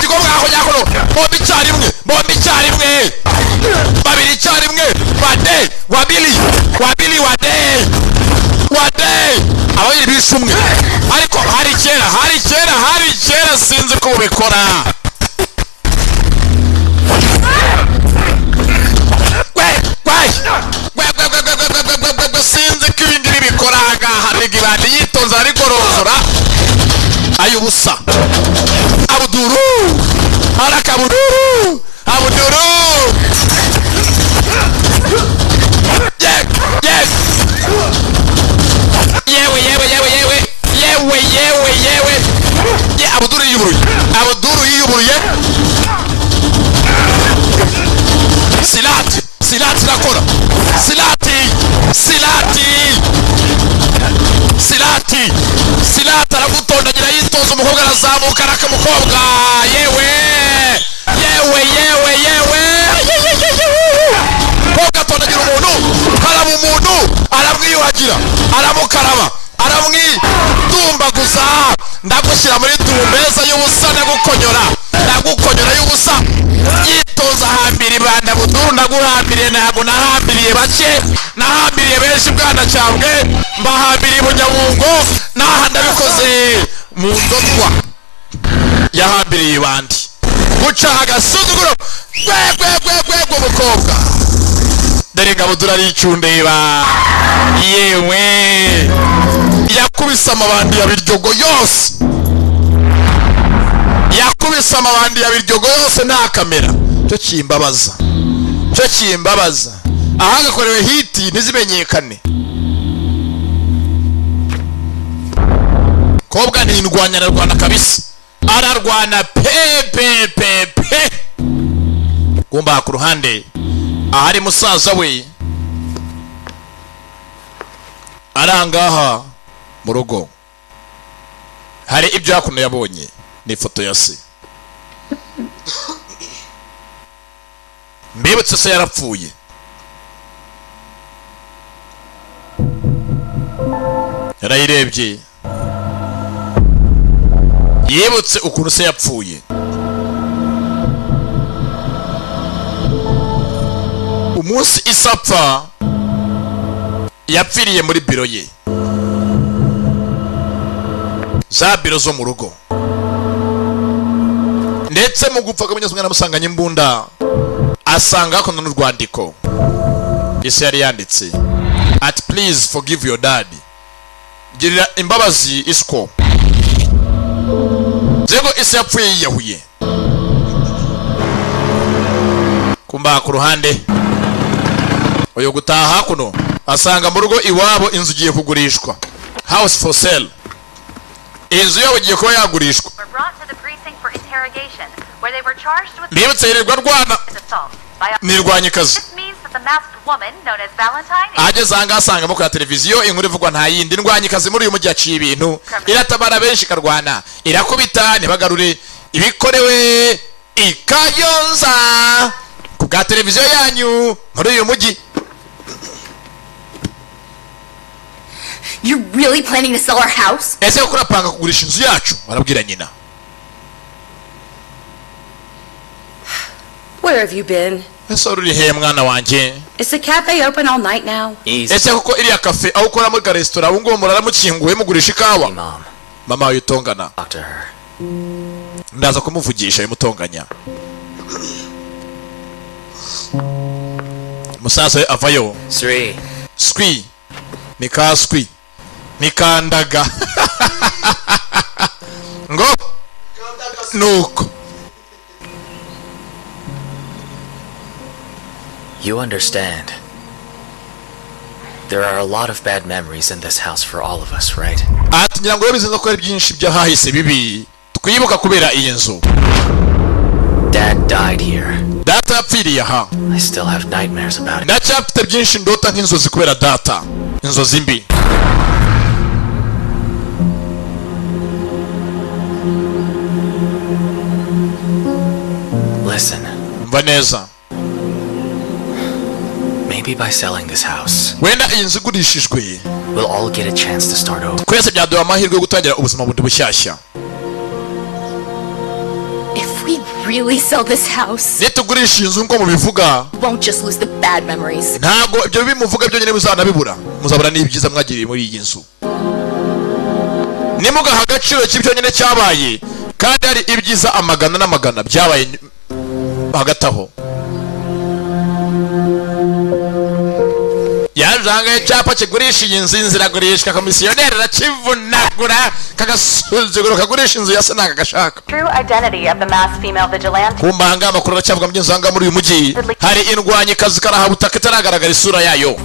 gikobwa aho nyakono bombi icyarimwe, babiri icyarimwe. Wade abayiri bishe umwe, ariko hari kera sinzi ko ubikora. Sinzi ko ibingibi bikora agaha bigibandi yitonze arigorozora ayubusa. Abuduru arakabuduru Abuduru yewe Abuduru yiyuburuye. Silati nakora. Silati aragutondagira yitoza, umukobwa arazamuka arakamukobwa. Yewe kobwa atondagira umuntu, aramwiyuhagira, aramukaraba, aramwitumbaguza. Ndagushyira muri tumbeza y'ubusa, ndagukonyora y'ubusa. Yitoza hambira ibanda Abuduru, ndaguhambiriye. Ntabwo nahambiriye bake, nahambiriye benshi bwana cyambwe, mbahambiriye Bunyabungo. Naha ndabikoze mu ndotwa, yahambiriye ibandi guca agasuzuguro. Gwegwe umukobwa. Dore ngo Abuduru aricundeba. Yewe yakubise amabandi ya Biryogo yose, nta kamera. Cyo kimbabaza ahagakorewe hiti ntizimenyekane. Kobwa ni indwanya na Rwanda kabisa, ararwana pe. Gumba ku ruhande ahari musaza we arangaha mu rugo. Hari ibyo hakuno yabonye n'ifoto ya se. Mbibutse se yarapfuye. Yarayirebye, yibutse ukuntu se yapfuye. Umunsi isapfa yapfiriye muri biro ye, za biro zo mu rugo. Ndetse mu gupfa k'umunyazumwe namusanganye imbunda, asanga hakuno n'urwandiko ise yari yanditse ati please forgive your dad, girira imbabazi isko. Zego ise yapfuye yiyahuye. Kumba ku ruhande uyo gutaha hakuno asanga mu rugo iwabo inzu giye kugurishwa, house for sale. Inzu yabo giye kuba yagurishwa. Mbibutse yirirwa rwana nirwanyikazi. Ageze aha ngaha asangamo kuri televiziyo inkuru ivugwa nta yindi. Ndwanyikazi muri uyu mujyi yaciye ibintu, iratabara benshi ikarwana, irakubita ntibagarure. Ibikorewe i Kayonza ku bwa televiziyo yanyu muri uyu mujyi. You really planning to sell our house? Ese ukora panga kugurisha inzu yacu? Barabwira nyina. Where have you been? Ese uri he mwana wanje? Is the cafe open all night now? Ese kuko iriya cafe aho ukora muri restaurant ubu ngo muraramukinguye mugurisha ikawa? Mama uyitongana. Ndaza kumuvugisha imutonganya. Musasa avayo. Squee. Nika squee. Nikandaga. Ngo nuko You understand. There are a lot of bad memories in this house for all of us, right? ati ngira ngo yabizinze ko ari byinshi byahahise bibi twibuka kubera iyi nzu. Dad died here. Data yapfiriye aha. I still have nightmares about it. Ndacyafite byinshi ndota nk'inzozi kubera data. Inzozi mbi. Listen. Vanessa. Maybe by selling this house, wenda iyi nzu igurishijwe, we'll all get a chance to start over. twese byaduha amahirwe yo gutangira ubuzima bundi bushyashya. If we really sell this house, nitugurisha inzu nko mubivuga, won't just lose the bad memories. ntago ibyo bimuvuga byonyine bizanabibura, muzabura n'ibyiza mwagiriye muri iyi nzu. nimugaha agaciro cy'ibyo nyine cyabaye, kandi hari ibyiza amagana n'amagana byabaye hagati aho. yajanga icyapa kigurisha iyi nzu, inzira agurishwa, komisiyoneri arakivunagura, kagasuzuguro kagurisha inzu yasa n'akagashaka. kumbanga amakuru aracyavuga mu by'inzu muri uyu mujyi hari indwanyi kazi karahabutaka itaragaragara isura yayo.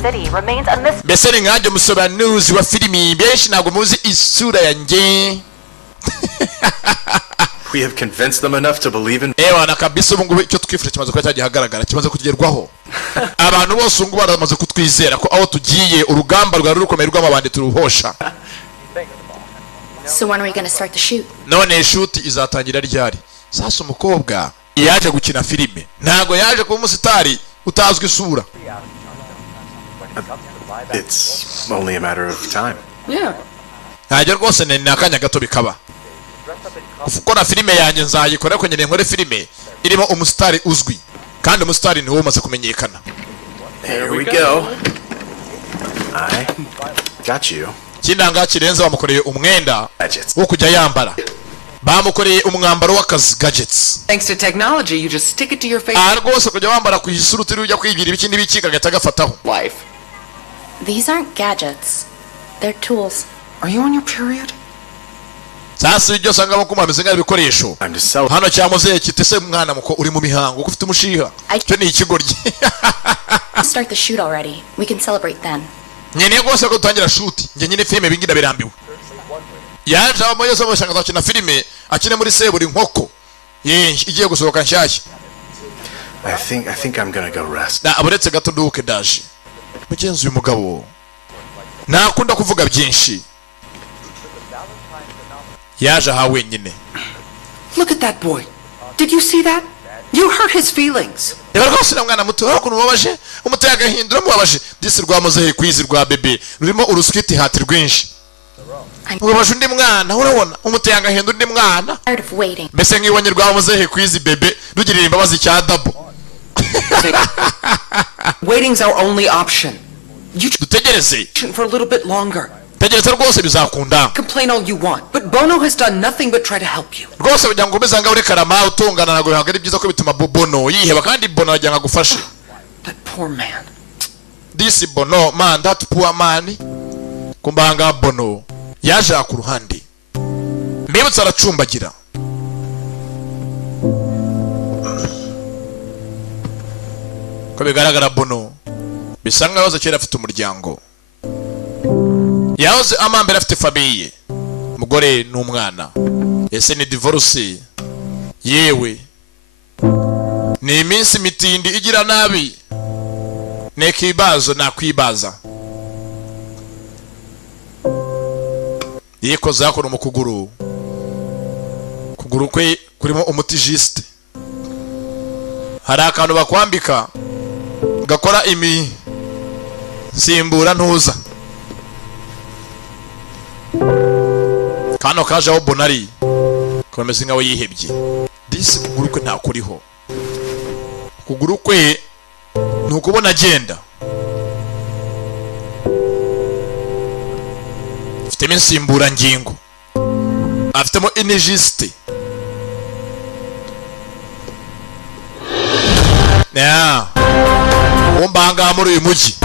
mbese ni nkanjye umusobanuzi wa filimi, benshi ntabwo muzi isura yanjye. We have convinced them enough to believe in. Ewa na kabisa ubu ngubu icyo twifuje kimaze kuba cyagihagaragara, kimaze kugerwaho. abantu bose ubu ngubu baramaze kutwizera ko aho tugiye urugamba rwari rukomeye rw'amabandi turuhosha. So when are we going to start the shoot? none shoot izatangira ryari? sasa umukobwa yaje gukina filime, ntago yaje kuba umusitari utazwi isura. It's only a matter of time. Yeah. ntajya rwose ni akanya gato bikaba. kuko na filime yanjye nzayikora ko nyine nkore filime irimo umusitari uzwi, kandi umusitari ni wo umaze kumenyekana. Here we go. I got you. kindanga kirenze bamukoreye umwenda wo kujya yambara, bamukoreye umwambaro w'akazi gadgets. Thanks to technology, you just stick it to your face. rwose kujya wambara ku isura utiri ujya kwigira ibiki n'ibiki kagahita gafataho. Life. These aren't gadgets. They're tools. Are you on your period? sasa ibyo usanga mu kumameze nk'ibikoresho hano cyamuze kitese mwana muko uri mu mihango ufite umushiha, cyo ni ikigoryi. Start the shoot already. We can celebrate then. nyine rwose ko dutangira shoot, njye nyine filime bingira birambiwe. yaje abo yose bashaka gukina filime akine muri seburi nkoko igiye gusohoka nshyashya. I think I'm gonna go rest. na aburetse gato nduke daje mugenzi uyu mugabo nakunda kuvuga byinshi. yaje aha wenyine. Look at that boy. Did you see that? You hurt his feelings. reba rwose na mwana muto ukuntu ubabaje, umuteye agahindura mubabaje. disi rwa muzehe kwizi rwa bebe rurimo uruswiti hati rwinshi. ubabaje undi mwana, urabona umuteye agahindura undi mwana. mbese nk'ibonye rwa muzehe kwizi bebe rugirira imbabazi cya dabo. Waiting's our only option. You dutegereze for a little bit longer. tegereza rwose bizakunda. Complain all you want, but Bono has done nothing but try to help you. rwose kugira ngo umeze ngaho uri karama utungana ntabwo bihabwa ari byiza ko bituma Bono yiheba, kandi Bono aragira ngo agufashe. That poor man. This Bono man, that poor man. kumbanga Bono yaje ku ruhande, mbibutsa aracumbagira. ko bigaragara Bono bisa nkaho yahoze kera afite umuryango, yahoze amambere afite famiye, umugore n'umwana. ese ni divorce? yewe ni iminsi mitindi igira nabi, nekibazo nakwibaza. yiko zakora mu kuguru kwe kurimo umuti juste, hari akantu bakwambika gakora imi simbura ntuza. kano kaje aho Bonari komeze nkaho yihebye. disi kuguru kwe nta kuriho, kuguru kwe nukubona agenda afitemo insimbura ngingo, afitemo inegiste. umbanga muri uyu mujyi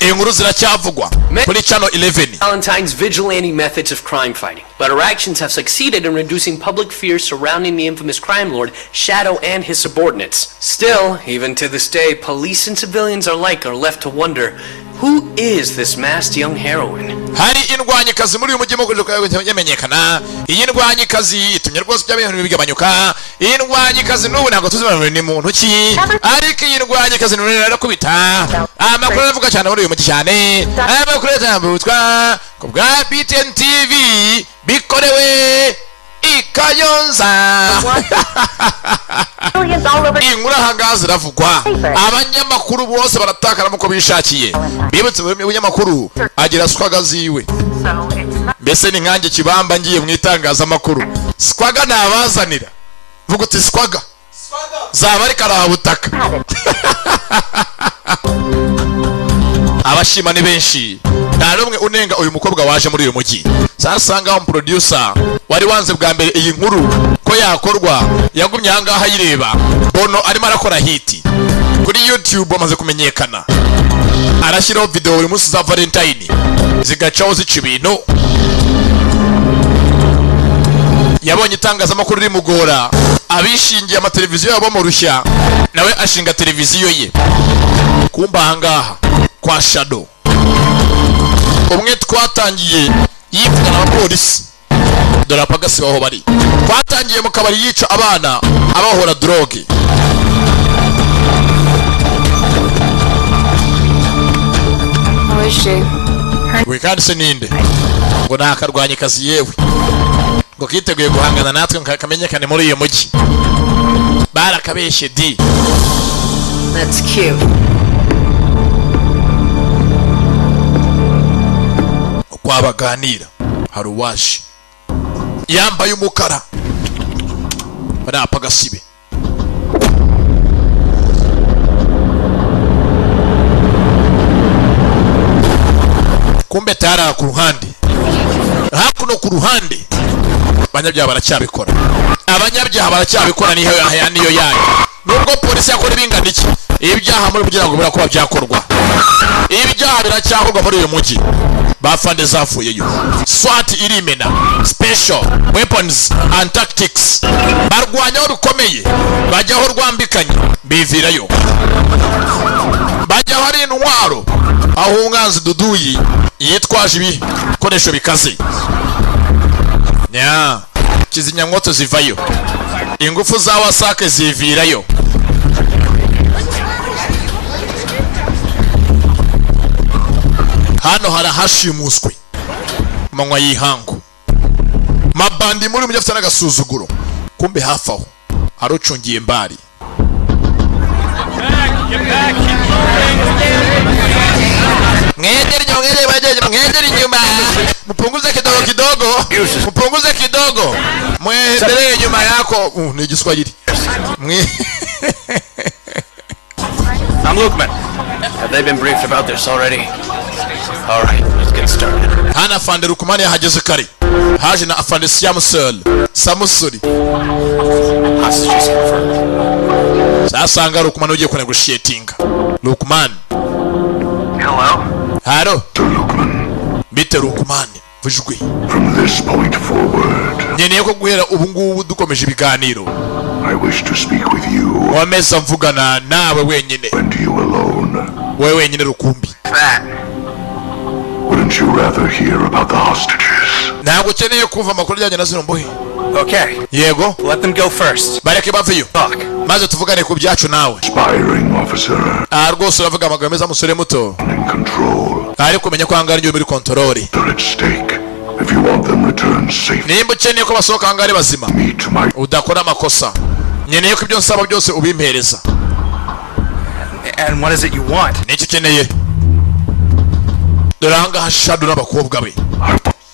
inkuru ziracyavugwa kuri channel 11. Valentine's vigilante methods of crime fighting, but her actions have succeeded in reducing public fear surrounding the infamous crime lord Shadow and his subordinates. Still, even to this day, police and civilians alike are left to wonder, who is this masked young heroine? Hari indwanyikazi muri uyu mujyi mukoje yamenyekana. Iyi ndwanyikazi itumye rwose by'abintu bigabanyuka. Iyi ndwanyikazi n'ubu ntabwo tuzimana ni muntu ki. Ariko iyi ndwanyikazi n'urera kubita. Amakuru avuga cyane muri uyu mujyi cyane. Amakuru atambutwa ku bwa BTN TV bikorewe Ikayonza. Inkuru ahangaha ziravugwa. Abanyamakuru bose baratakara muko bishakiye. Bibutse umunyamakuru agira swaga ziwe. Mbese ni nkanjye kibamba ngiye mu itangazamakuru. Swaga nabazanira. Vuga uti swaga. Zaba ari karabutaka. Abashima ni benshi. Nta rumwe unenga uyu mukobwa waje muri uyu mujyi. Sasanga wa producer wari wanze bwa mbere iyi nkuru ko yakorwa yagumye ahangaha yireba. Bono arimo arakora hiti kuri YouTube amaze kumenyekana. Arashyiraho video buri munsi za Valentine zigacaho zica ibintu. Yabonye itangazamakuru rimugora, abishingiye amateleviziyo yabo mu rushya, nawe ashinga televiziyo ye. Kumba ahangaha kwa Shadow umwe twatangiye yivugana n'abapolisi dore apagasi baho bari. Twatangiye mu kabari yica abana abahora droge. We kandi se ninde ngo nakarwanye kazi yewe ngo kiteguye guhangana natwe kamenyekane muri iyo mujyi. Barakabeshe di. That's cute. Kwabaganira hari uwaje yambaye umukara barapa gasibe. Kumbe tara ku ruhande hakuno ku ruhande abanyabyaha baracyabikora. Abanyabyaha baracyabikora niyo yayo. Nubwo polisi yakora ibingana iki ibyaha muri kugira ngo birakuba byakorwa. Ibyaha biracyakorwa muri uyu mujyi. Bafande zafuyeyo. SWAT irimena. Special Weapons and Tactics barwanyaho rukomeye. Bajyaho rwambikanye bivirayo. Bajyaho ari intwaro aho umwanzi duduyi yitwaje ibikoresho bikaze. Nya kizimyamwoto zivayo. Ingufu za wasake zivirayo. Hano harahashimuswe manywa yihangu. Mabandi muri mujya afite n'agasuzuguro. Kumbe hafi aho harucungiye mbari. Ngederi nyuma. Mpunguze kidogo. Mwendelee nyuma yako. Ni Kiswahili. I'm Lukeman. Have they been briefed about this already? All right, let's get started. Hana afande Lukumani yahageze kare. Haje na afande Samusuri. Hostages confirmed. Sasanga Lukumani ugiye kunegotiatinga. Lukumani. Hello. Lukumani. Bite Lukumani. Vujwe. From this point forward. Nyeneye ko guhera ubu ngubu dukomeje ibiganiro. I wish to speak with you. Wameza mvugana nawe wenyine. And you alone. Wewe wenyine Rukumbi. Wouldn't you rather hear about the hostages? Ntabwo ukeneye kumva amakuru yanjye na zino mbohe. Okay. Yego. Let them go first. Bareke baveyo. Maze tuvugane ku byacu nawe. Aspiring officer. Rwose uravuga amagambo meza musore muto. In control. Ari kumenya ko hangari nyo muri control. They're at stake. If you want them returned safe. Nimba ukeneye ko basohoka hangari bazima. Udakora amakosa. Nyeneye ko ibyo nsaba byose ubimpereza. And what is it you want? N'icyo ukeneye. Doranga hashadu n'abakobwa be.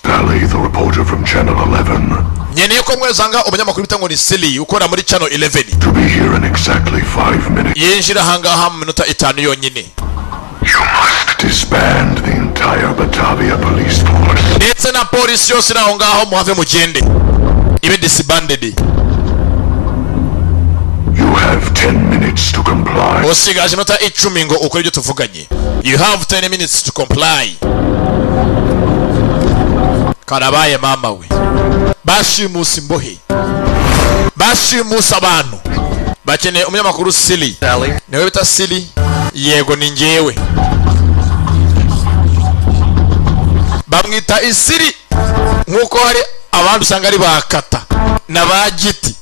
Sally, the reporter from Channel 11. Nyeneye ko mwezanga umunyamakuru bitango ni Silly ukora muri Channel 11. To be here in exactly 5 minutes. Yinjira hangaha mu minota 5 yonyine. You must disband the entire Batavia police force. Ndetse na polisi yose naho ngaho muhave mugende. Ibe disbanded. You have 10 minutes to comply. Usigaje minota 10 ngo ukore ibyo tuvuganye. You have 10 minutes to comply. Karabaye mama we. Bashimusa imbohe. Bashimusa abantu. Bakeneye umunyamakuru Silly. Niwe bita Silly. Yego ni njyewe. Bamwita Isiri nkuko hari abantu usanga ari bakata na bagiti.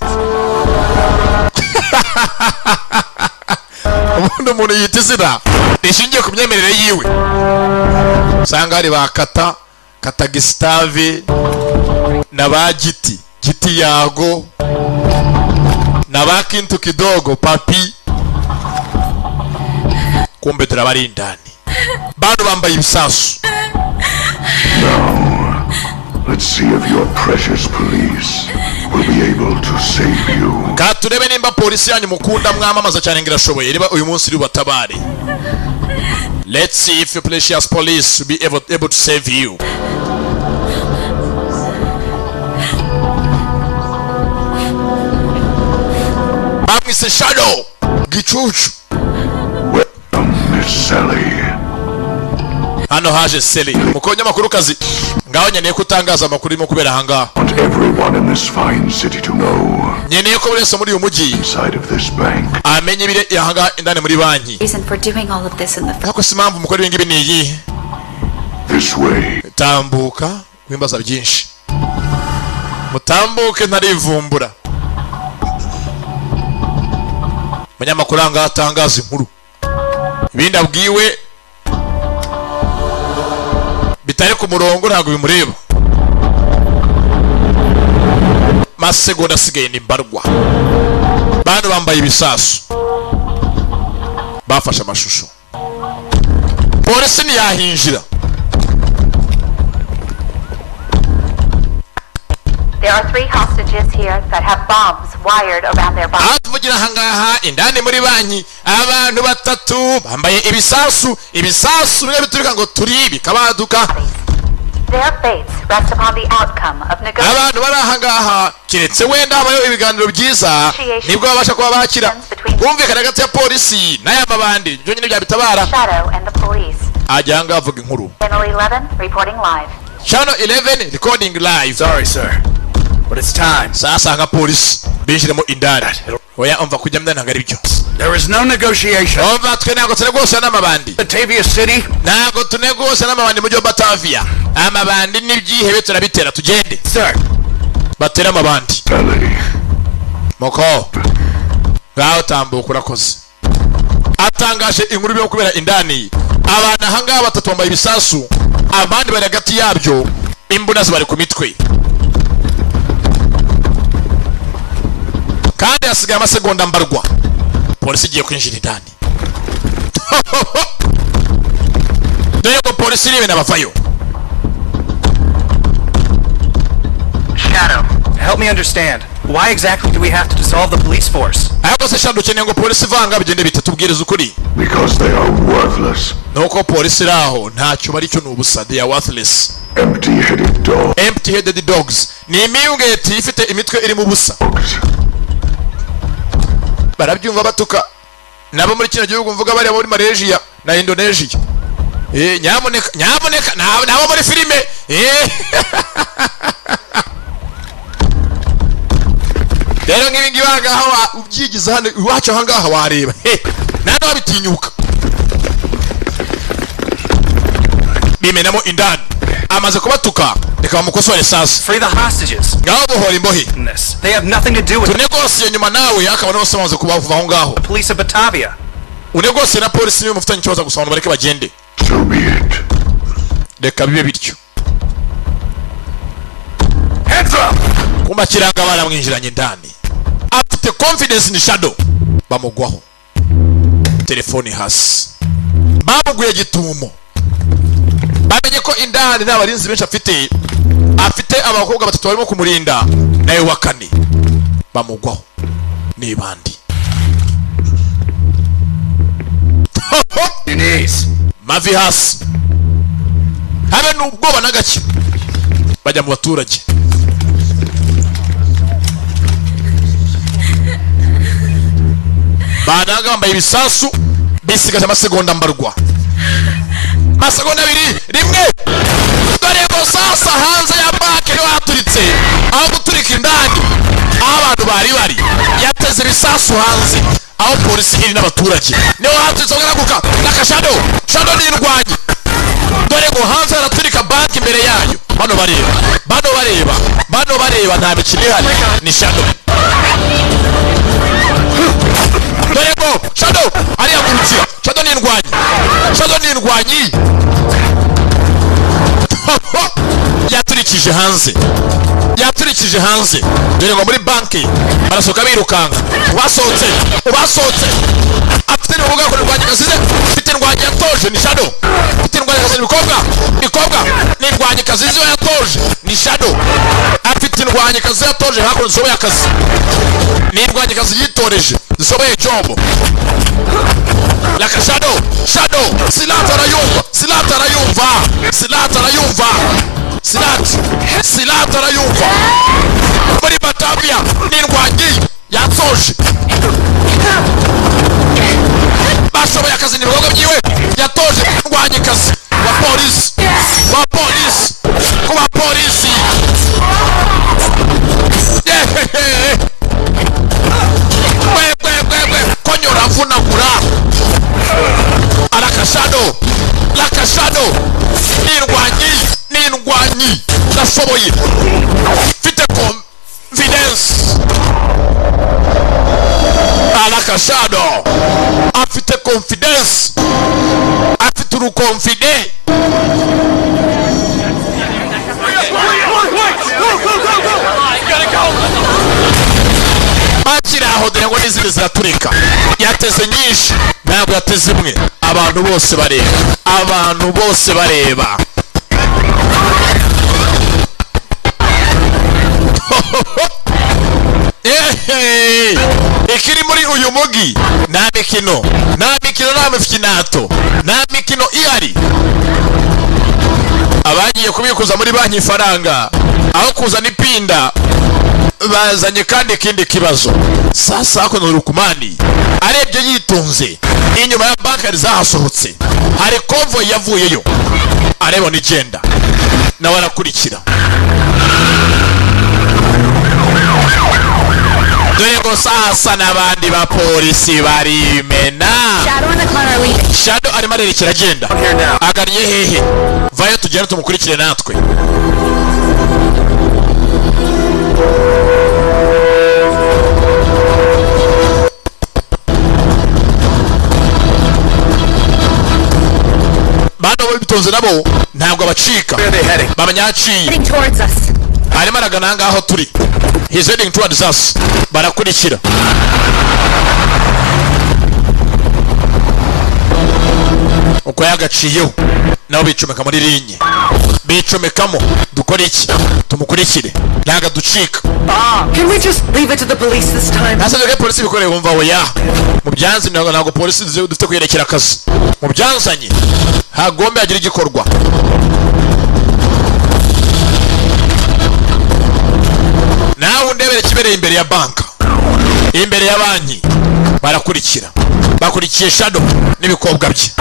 Umuntu yita izina rishingiye ku myemerere yiwe. Usanga hari bakata kata Gustave na bagiti giti yago na bakintu kidogo papi. Kumbe turabari indani bado bambaye ibisasu. Now, let's see if your precious police will be able to save you. Katurebe nimba polisi yanyu mukunda mwamamaza cyane ngirashoboye riba uyu munsi ri batabare. Let's see if your precious police will be able to save you. Bamwise Shadow gicucu. Welcome, Miss Sally. Hano haje Sally mukonya makuru kazi ngaho nyeneye kutangaza amakuru irimo kubera hanga. Want everyone in this fine city to know. Nyeneye ko buri muri uyu mujyi Inside of this bank. amenye bire yahanga indani muri banki. Reason for doing all of this in the first. Ako simamvu mukora ibingi biniyi. This way. Tambuka wimbaza byinshi. Mutambuke ntarivumbura. Munyamakuru anga atangaza inkuru. Ibindi abwiwe bitari ku murongo ntago bimureba. Masegonda asigaye ni mbarwa. Bano bambaye ibisasu bafashe amashusho. Polisi ntiyahinjira. There are 3 hostages here that have bombs wired around their bodies. Atuvugira hangaha indani muri banki abantu batatu bambaye ibisasu bimwe biturika ngo turibi kabaduka. Their fates rest upon the outcome of negotiations. Abantu bari hangaha kiretse wenda habayo ibiganiro byiza nibwo babasha kuba bakira. Bumvikana hagati ya polisi n'aya mabandi byo nyine byabitabara. Shadow and the police. Ajanga avuga inkuru. Channel 11 reporting live. Channel 11 recording live. Sorry, sir. But it's time. Sasa nka polisi binjiremo indani. Oya umva kujya mdana ngari byo. There is no negotiation. Umva twe nako tunegosha n'amabandi. Batavia City. Nako tunegosha n'amabandi mu Batavia. Amabandi n'ibyihebe turabitera tugende. Sir. Batera amabandi. Moko. Gaho tambuka urakoze. Atangaje inkuru byo kubera indani. Abana hanga batatu bambaye ibisasu. Abandi bari hagati yabyo. Imbunda zibari ku mitwe. Kandi hasigaye amasegonda mbarwa. Polisi igiye kwinjira indani. Dore ko polisi iri n'abavayo. Shadow, help me understand. Why exactly do we have to dissolve the police force? Ayako se Shadow ukeneye ngo polisi vanga bigende bitatubwiriza ukuri. Because they are worthless. Nuko polisi raho ntacyo bari cyo nubusa, they are worthless. Empty-headed dogs. Empty-headed dogs. Ni imiyungeti ifite imitwe iri mu busa. Barabyumva batuka. Nabo muri kino gihugu mvuga bari muri Malaysia na Indonesia. Nyamuneka nabo muri filime. Rero nk'ibingi bangaha ubyigiza hano iwacu hangaha wareba. Nano babitinyuka. Bimenamo indani. Amaze kubatuka reka bamukosore sasa. Free the hostages. Ngaho bohora imbohe. They have nothing to do with it. Tunegosiye nyuma nawe akabona bose bamaze kubavuva aho ngaho. Police of Batavia. Unegosiye na polisi niyo mufitanye ikibazo gusa bareke bagende. So be it. Reka bibe bityo. Hands up. Kumba kiranga baramwinjiranye ndani. Afite confidence ni Shadow. Bamugwaho. Telefone hasi. Bamuguye gitumo. Bamenye ko indani n'abarinzi benshi afite abakobwa batatu barimo kumurinda nawe wa kane. Bamugwaho. Ni bandi. Denise. Mavi hasi. Habe n'ubwoba n'agaki. Bajya mu baturage. Banaga bambaye ibisasu bisigaje amasegonda mbarwa. masegonda abiri rimwe. Dore ngo sasa hanze ya banki niho haturitse aho guturika indani aho abantu bari yateze ibisasu hanze aho polisi iri n'abaturage niho haturitse ngaraguka nakashado shado n'indwanyi. Dore ngo hanze haraturika banki imbere yayo. Bano bareba nta mikino ihari ni shado. Dore ngo shado ariyagurukira. Shado n'indwanyi yaturikije hanze. Dore ngo muri banki barasohoka birukanga. Ubasohotse afite n'ubuga ko indwanyi kasize. Afite indwanyi yatoje ni shado. Afite indwanyi kasize ibikobwa ni indwanyi kasize yatoje ni shado. Afite indwanyi kasize yatoje hakuno zisoboye akazi. Ni indwanyi kasize yitoreje zisoboye jombo. Laka shado Silata arayumva muri Batavia n'indwanyi yatoje. Bashoboye akazi n'ibikorwa byiwe yatoje indwanyi kazi wa polisi kuba polisi. Konyora vunagura Lakashado n'indwanyi nashoboye mfite confidence. Lakashado afite confidence, afite urukonfide. Akiraho dore ngo n'izindi ziraturika. Yateze nyinshi ntabwo yateze imwe. Abantu bose bareba. Ikiri muri uyu mugi nta mikino nta mifinato nta mikino ihari. Abagiye kubikuza muri banki ifaranga aho kuzana ipinda bazanye kandi ikindi kibazo. Sasa ko Rukumani arebye yitunze inyuma ya banki zahasohotse hari convoy yavuyeyo areba n'igenda nawe arakurikira. Dore ngo sasa n'abandi ba polisi barimena. Shado arimo arerekera agenda agariye hehe. Vayo tugenda tumukurikire natwe. Bano bitonze nabo ntabwo abacika babanyaciye. Arimo aragana ngaho turi. He's heading towards us. Barakurikira. Uko yagaciyeho nabo bicomeka muri linye. Bicomekamo dukora iki? Tumukurikire. Ntaga ducika. Can we just leave it to the police this time? Nasabye polisi bikoreye bumva oya. Mu byanzi ntago polisi dufite kwerekera akazi. Mu byanzanye hagombe agira igikorwa. Nawe ndebere kibereye imbere ya banka. Imbere ya banki barakurikira. Bakurikiye Shado n'ibikobwa bye.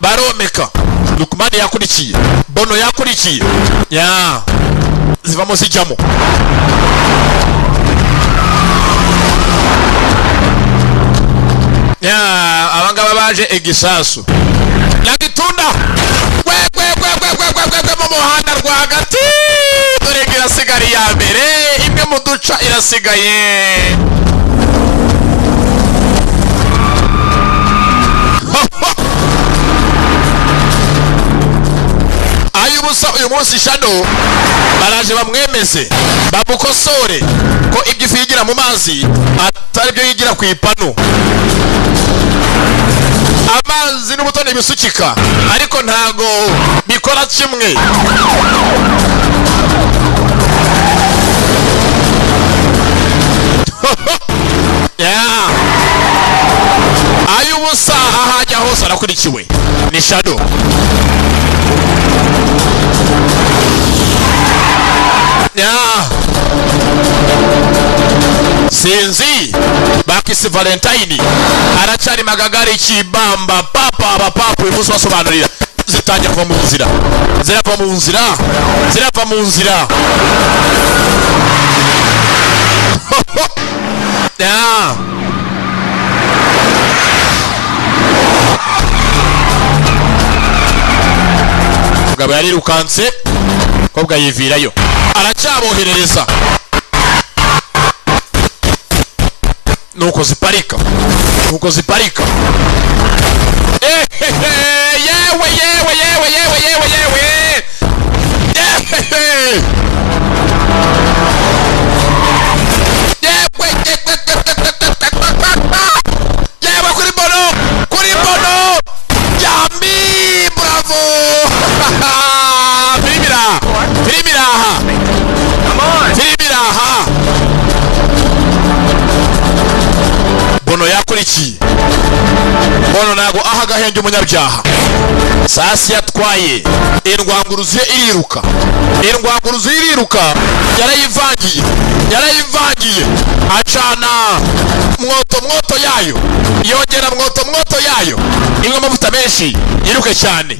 Baromeka. Rukumani yakurikiye. Bono yakurikiye. Zivamo zijamo. Abangaba baje egisasu. Nagitunda. Mu muhanda rwagati. Dore irasigari ya mbere. Imwe mu duca irasigaye. Ayubusa uyu munsi Shado baraje bamwemeze babukosore ko ibyo ifi yigira mu mazi atari byo yigira ku ipanu. Amazi n'ubutone bisukika ariko ntago bikora kimwe. Ayubusa ahajya hose arakurikiwe ni Shado. Sinzi Marcus Valentine aracyari magagari kibamba papa abapapa uyu munsi basobanurira zitangira kuva mu nzira zirava mu nzira yeah. Mugabo yarirukanse kobwa yivirayo aracyaboherereza nuko ziparika yewe kuri bono Jambi bravo Firimiraha Bono yakurikiye Bono nago aha gahenge umunyabyaha sasi yatwaye indwanguruzi iriruka yarayivangiye acana mwoto yayo yongera mwoto yayo imwe amavuta menshi yiruke cyane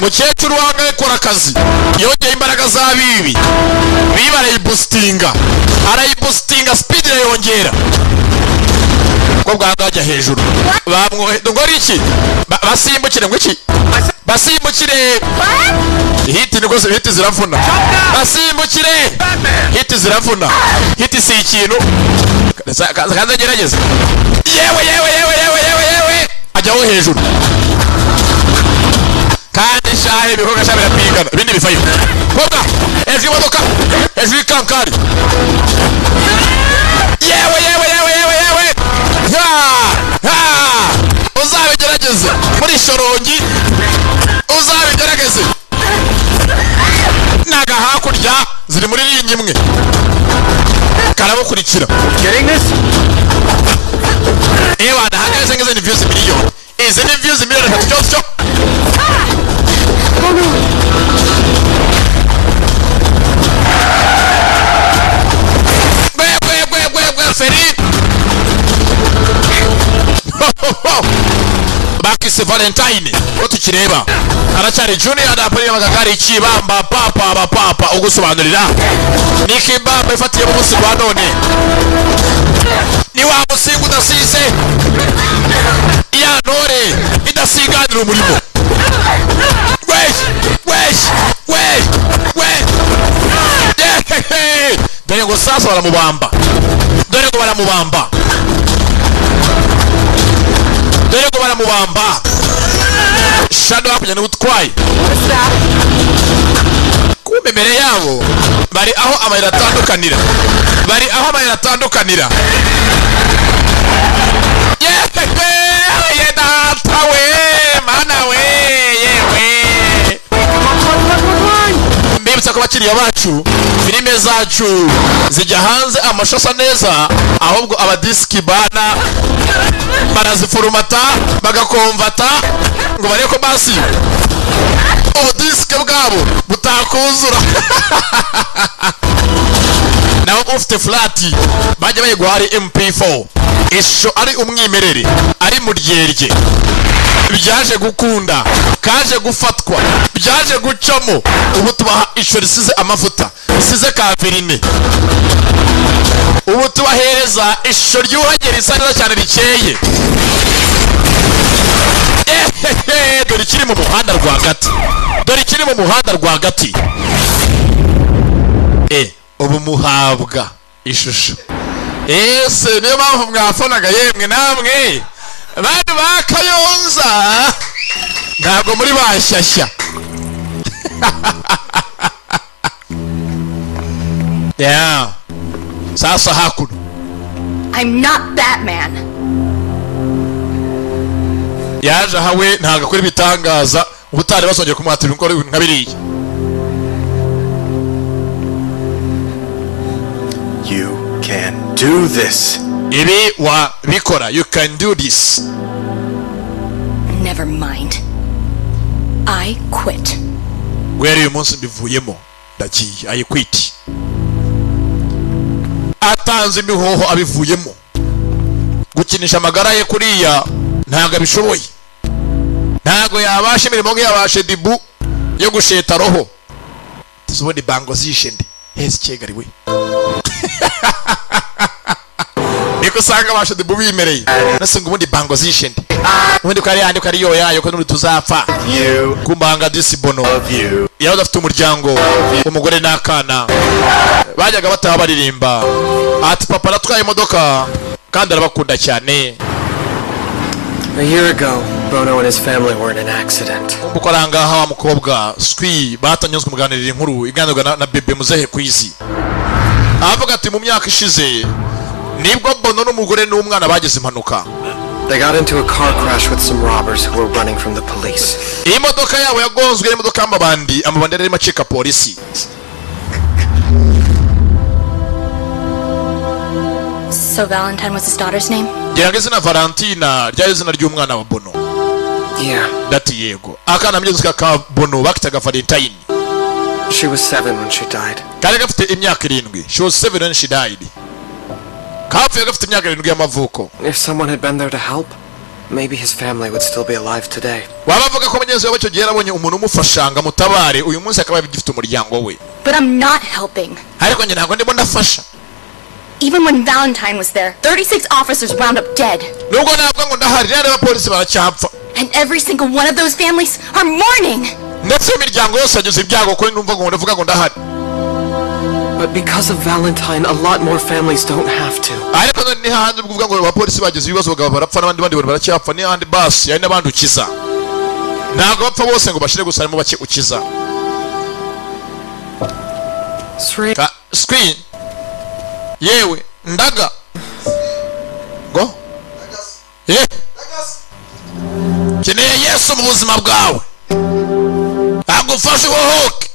mukecuru wangaye kora akazi yongeye imbaraga za bibi arayibustinga speed yongera ko bwangajya hejuru ngori iki basimbukire ngwiki basimbukire hiti nikoze hiti ziravuna basimbukire hiti ziravuna hiti si ikintu kaza gerageza yewe ajyaho hejuru kandi shahe bihoga shabira pingana ibindi bifayo koga hejuru imodoka hejuru ikankari yewe uzabigerageze muri shorongi uzabigerageze naga hakurya ziri muri linyi imwe karabukurikira ewa ndahagaze ngeze ni views miliyoni izi ni views miliyoni 3 cyose Feri Marcus Valentine tukireba aracyari junior adapari magagari kibamba papa ugusobanurira nikibamba ifatiye mu munsi wa none ni wa musingu udasize iya ntore idasiganira umurimo dore ngo sasa baramubamba dore ngo baramubamba Shadow hakunya n'utwaye kumbe mbere yabo bari aho amayira atandukanira yedatawe mana we yewe mbibutsa ko bakiriya bacu filime zacu zijya hanze amashusho neza ahubwo abadiski bana barazifurumata bagakomvata ngo barebe ko basi ubudiski bwabo butakuzura naho ufite flati bajya bayiguha ari MP4 isho ari umwimerere ari muryerye byaje gukunda kaje gufatwa byaje gucamo ubu tubaha isho risize amavuta risize kaverine ubu tubahereza isho ryuhagera isa neza cyane rikeye dore kiri mu muhanda rwagati ubu muhabwa ishusho ese niyo mpamvu mwafonaga yemwe namwe bantu bakayonza ntabwo muri bashyashya yeah sasa hakuno I'm not Batman. yaje hawe ntaga kuri bitangaza ubutare basongeye kumwatira uko nka biriye You can do this. ibi wa bikora you can do this. Never mind. I quit. Where you must be vuyemo ndagiye I quit. Ata yasanze imihoho abivuyemo gukinisha amagara ye kuriya ntago abishoboye ntago yabasha imirimo nk'iyabashe dibu yo gusheta roho tuzobone bango zishe ndi hezi cyegari we niko usanga abashe dibu bimereye nasenga ubundi bango zishe ndi ubundi ko ari yandi ko ari yo yayo ko n'uri tuzapfa kumbanga disibono yaho dafite umuryango umugore n'akana bajyaga bataha baririmba ati papa natwaye imodoka kandi arabakunda cyane. A year ago, Bono and his family were in an accident. Ukoranga hawa mukobwa Squee batanyuzwe muganirira inkuru iganirwa na bebe muzehe kwizi. Avuga ati mu myaka ishize nibwo Bono n'umugore n'umwana bageze impanuka. They got into a car crash with some robbers who were running from the police. Imodoka yabo yagonzwe n'imodoka y'amabandi ari macika polisi. So Valentine was his daughter's name? Gerageza Valentina ryari izina ry'umwana wa Bono. Yeah. Dati yego. Akana mbyuzika ka Bono bakitaga Valentine. She was 7 when she died. Kari gafite imyaka 7. She was 7 when she died. Kafi gafite imyaka 7 y'amavuko. If someone had been there to help, maybe his family would still be alive today. Wabavuga ko mugenzi wawe cyo gihe yarabonye umuntu umufashanga mutabare uyu munsi akaba yagifite umuryango we. But I'm not helping. Ariko njye ntabwo ndimo ndafasha. Even when Valentine was there, 36 officers wound up dead. Nubwo ntabwo ngo ndahari rero abapolisi baracyapfa. And every single one of those families are mourning. Ndetse imiryango yose yagize ibyago ko numva ngo ndavuga ngo ndahari. But because of Valentine, a lot more families don't have to. Ariko ni handi kuvuga ngo abapolisi bagize ibibazo bagaba barapfa n'abandi baracyapfa ni handi basi ari n'abandi ukiza. Ntabwo bapfa bose ngo bashire gusa arimo bake ukiza. Screen yewe ndaga go keneye Yesu mu buzima bwawe agufashe wohoke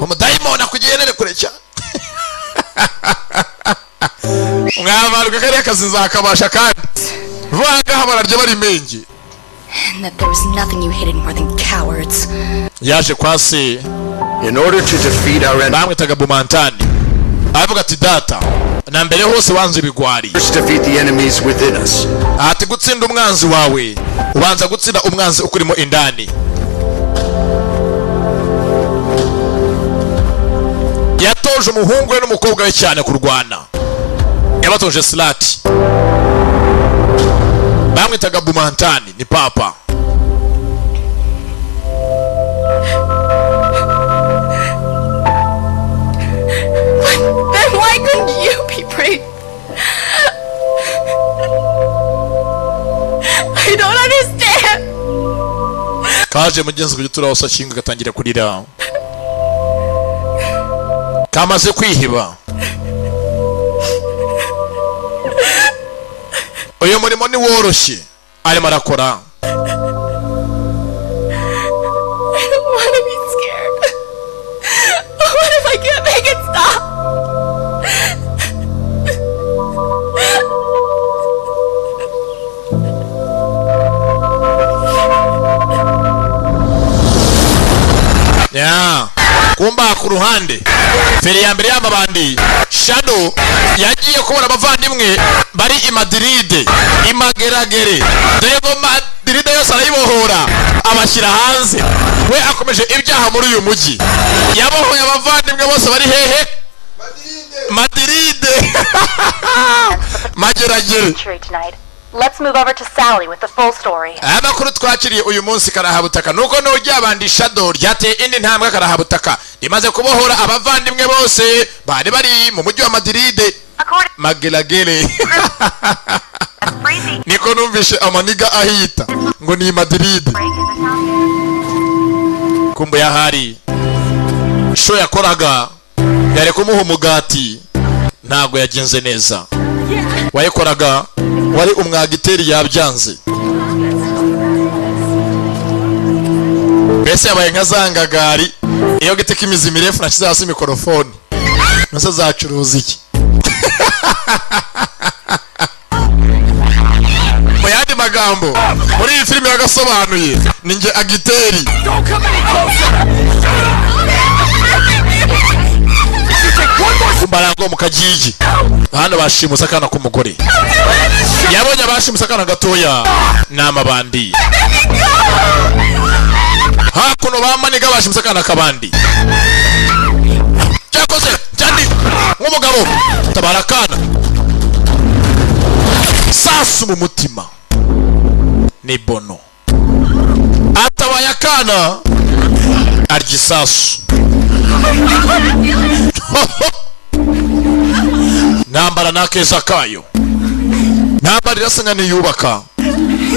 umudayimoni akugenere kure cyane mwabaruka kariya kazi nzakabasha kandi vanga habararyo bari mengi. And that there was nothing you hated more than cowards. Yaje kwa se in order to defeat our enemy. Bamwitaga Bumantani. Avuga ati data na mbere hose wanze ibigwari. First defeat the enemies within us. Ati gutsinda umwanzi wawe ubanza gutsinda umwanzi ukurimo indani. Yatoje umuhungu we n'umukobwa we cyane kurwana. Yabatoje Slati. Bamwitaga Bumantani ni papa. Then why couldn't you be brave? I don't understand. Kaje mugenzi kugitura wose ashinga gatangira kurira. Kamaze kwihiba. Uyu murimo ni woroshye arimo arakora. I don't want to be scared. What if I can't make it stop? Yeah. Kumba ku ruhande feri ya mbere y'amabandi Shadow yagiye kubona abavandimwe bari i Madrid imageragere dore Madrid yose arayibohora abashyira hanze we akomeje ibyaha muri uyu mujyi yabohoye abavandimwe bose bari hehe Madrid mageragere. Let's move over to Sally with the full story. Amakuru twakiriye uyu munsi karahabutaka nuko no ryabandi Shadow ryateye indi ntambwe karahabutaka rimaze kubohora abavandimwe bose bari bari mu mujyi wa Madrid mageragere. Niko numvishe amaniga ahita ngo ni Madrid. Kumbe yahari show yakoraga yari kumuha umugati ntago yagenze neza. Wayikoraga wari umwagiteri yabyanze. Bese yabaye nka zangagari iyo giteka imizi mirefu nashize hasi mikrofone nose zacuruza iki. Mu yandi magambo muri iyi filime yagasobanuye ninjye agiteri. Kumbarango ngo mukagigi hano bashimuse akana k'umugore yabonye abashimuse akana gatoya n'amabandi hakuno bamaniga bashimuse akana kabandi cyakoze cyandi nk'umugabo tabara akana sasu mu mutima ni Bono atabaye akana arya isasu nambara nakeza kayo nambara irasanya niyubaka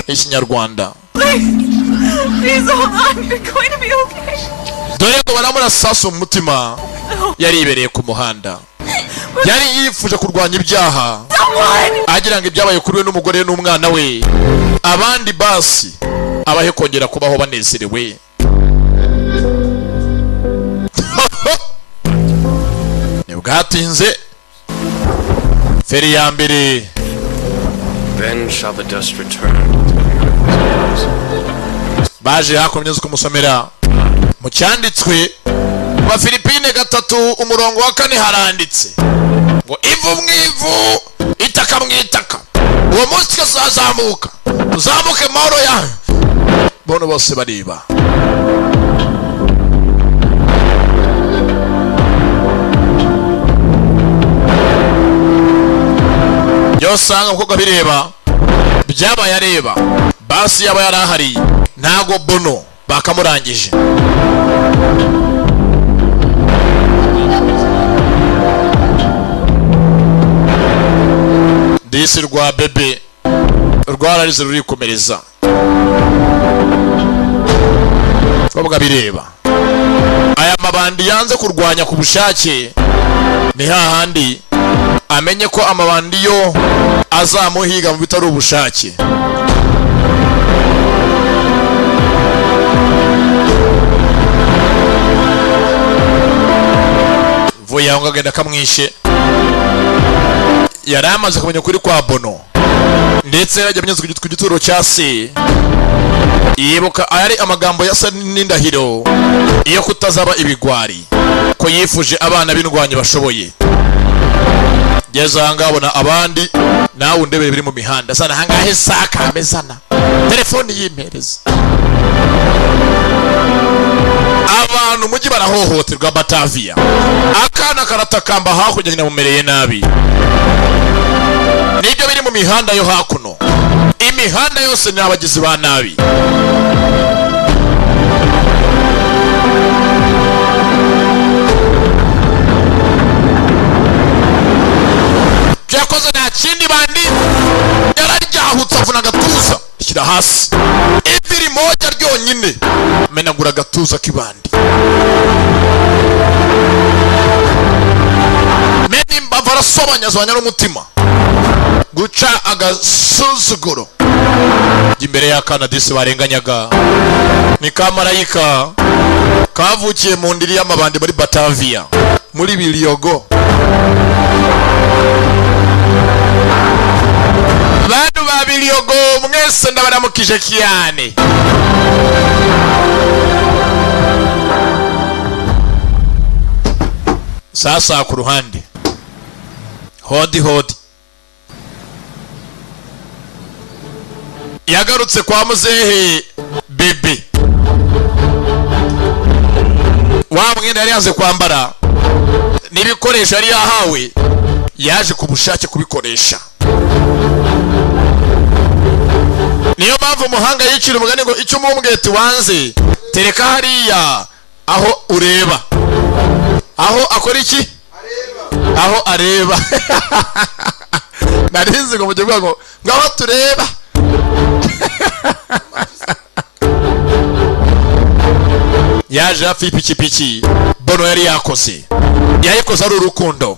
ikinyarwanda dore ngo baramura sasu mu mutima yari ibereye ku muhanda yari yifuje kurwanya ibyaha agira ngo ibyabaye kuri we n'umugore n'umwana we abandi basi abahe kongera kubaho banezerewe nibwatinze feri ya mbere Then shall the dust return. baje hakomeza kumusomera mu cyanditswe wa Filipine 3 umurongo wa 4 haranditse ngo ivu mwivu itaka mwitaka uwo munsi kazazamuka uzamuke mahoro yawe Bono bose bariba yosanga umukobwa bireba byabaye areba basi yaba yarahari ntago Bono bakamurangije disi rwa bebe rwararize rurikomereza umukobwa bireba aya mabandi yanze kurwanya ku bushake ni hahandi amenye ko amabandi yo azamuhiga mu bitari ubushake vuye aho ngagenda kamwishe yari amaze kumenya kuri kwa Bono ndetse yajya amenyeza ku gituro cya se yibuka ari amagambo yasa n'indahiro iyo kutazaba ibigwari ko yifuje abana b'indwanyi bashoboye yeza ngabona abandi nawe undebere biri mu mihanda sana hangahe saka amezana telefone yimpereza abantu mugi barahohoterwa Batavia akana karatakamba hakurya nyina mumereye nabi nibyo biri mu mihanda yo hakuno imihanda yose ni abagizi ba nabi yakoze nta kindi bandi yararyahutse avuna agatuza ishyira hasi ibiri moja ryonyine menagura agatuza k'ibandi meni mbavu arasobanyazanya n'umutima guca agasuzuguro imbere y'akana disi barenganyaga ni kamarayika kavukiye mu ndiri y'amabandi muri Batavia muri Bilyogo bantu ba Bilyogo mwese ndabaramukije kiyane sasa ku ruhande hodi yagarutse kwa muzehe bebe wa mwenda yari yaze kwambara n'ibikoresho yari yahawe yaje ku bushake kubikoresha niyo mpamvu umuhanga yicira umugani ngo icyo umumbweti wanze tereka hariya aho ureba aho akora iki aho areba narizi ngo mujye ngo ngaho tureba yaje hafi y'ipikipiki Bono yari yakoze yayikoze ari urukundo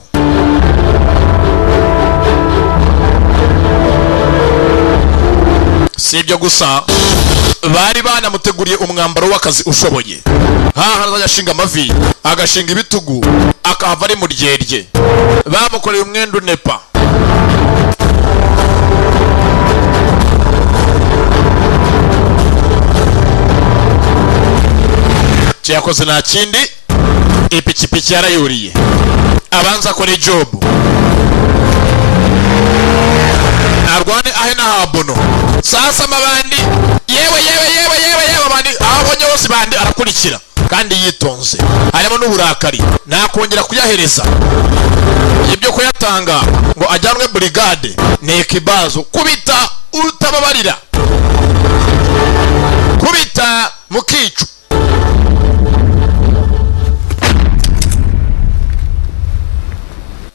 si ibyo gusa bari banamuteguriye umwambaro w'akazi ushoboye haha azajya ashinga amavi agashinga ibitugu akahava ari mu ryerye bamukoreye umwenda unepa yakoze nta kindi ipikipiki yarayuriye abanza kore job arwane ahe na habono sasa mabandi yewe abandi abonye bose bandi arakurikira kandi yitonze harimo n'uburakari nakongera kuyahereza ibyo kuyatanga ngo ajyanwe brigade ne kibazo kubita utababarira kubita mukicu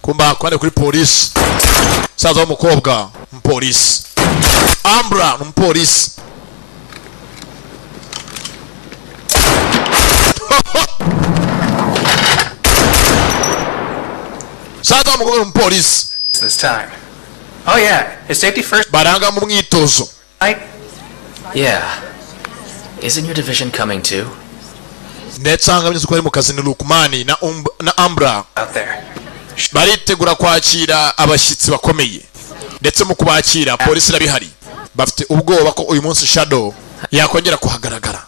kumba kwande kuri police saza w'umukobwa umupolisi Ambra umupolisi saza w'umukobwa umupolisi this time. Oh yeah, is safety first? baranga mu mwitozo. Yeah. Isn't your division coming too? Netsanga byo kwari mu kazi ni Lukmani na Ambra out there. Baritegura kwakira abashyitsi bakomeye ndetse mu kubakira polisi irabihari bafite ubwoba ko uyu munsi Shadow yakongera kuhagaragara.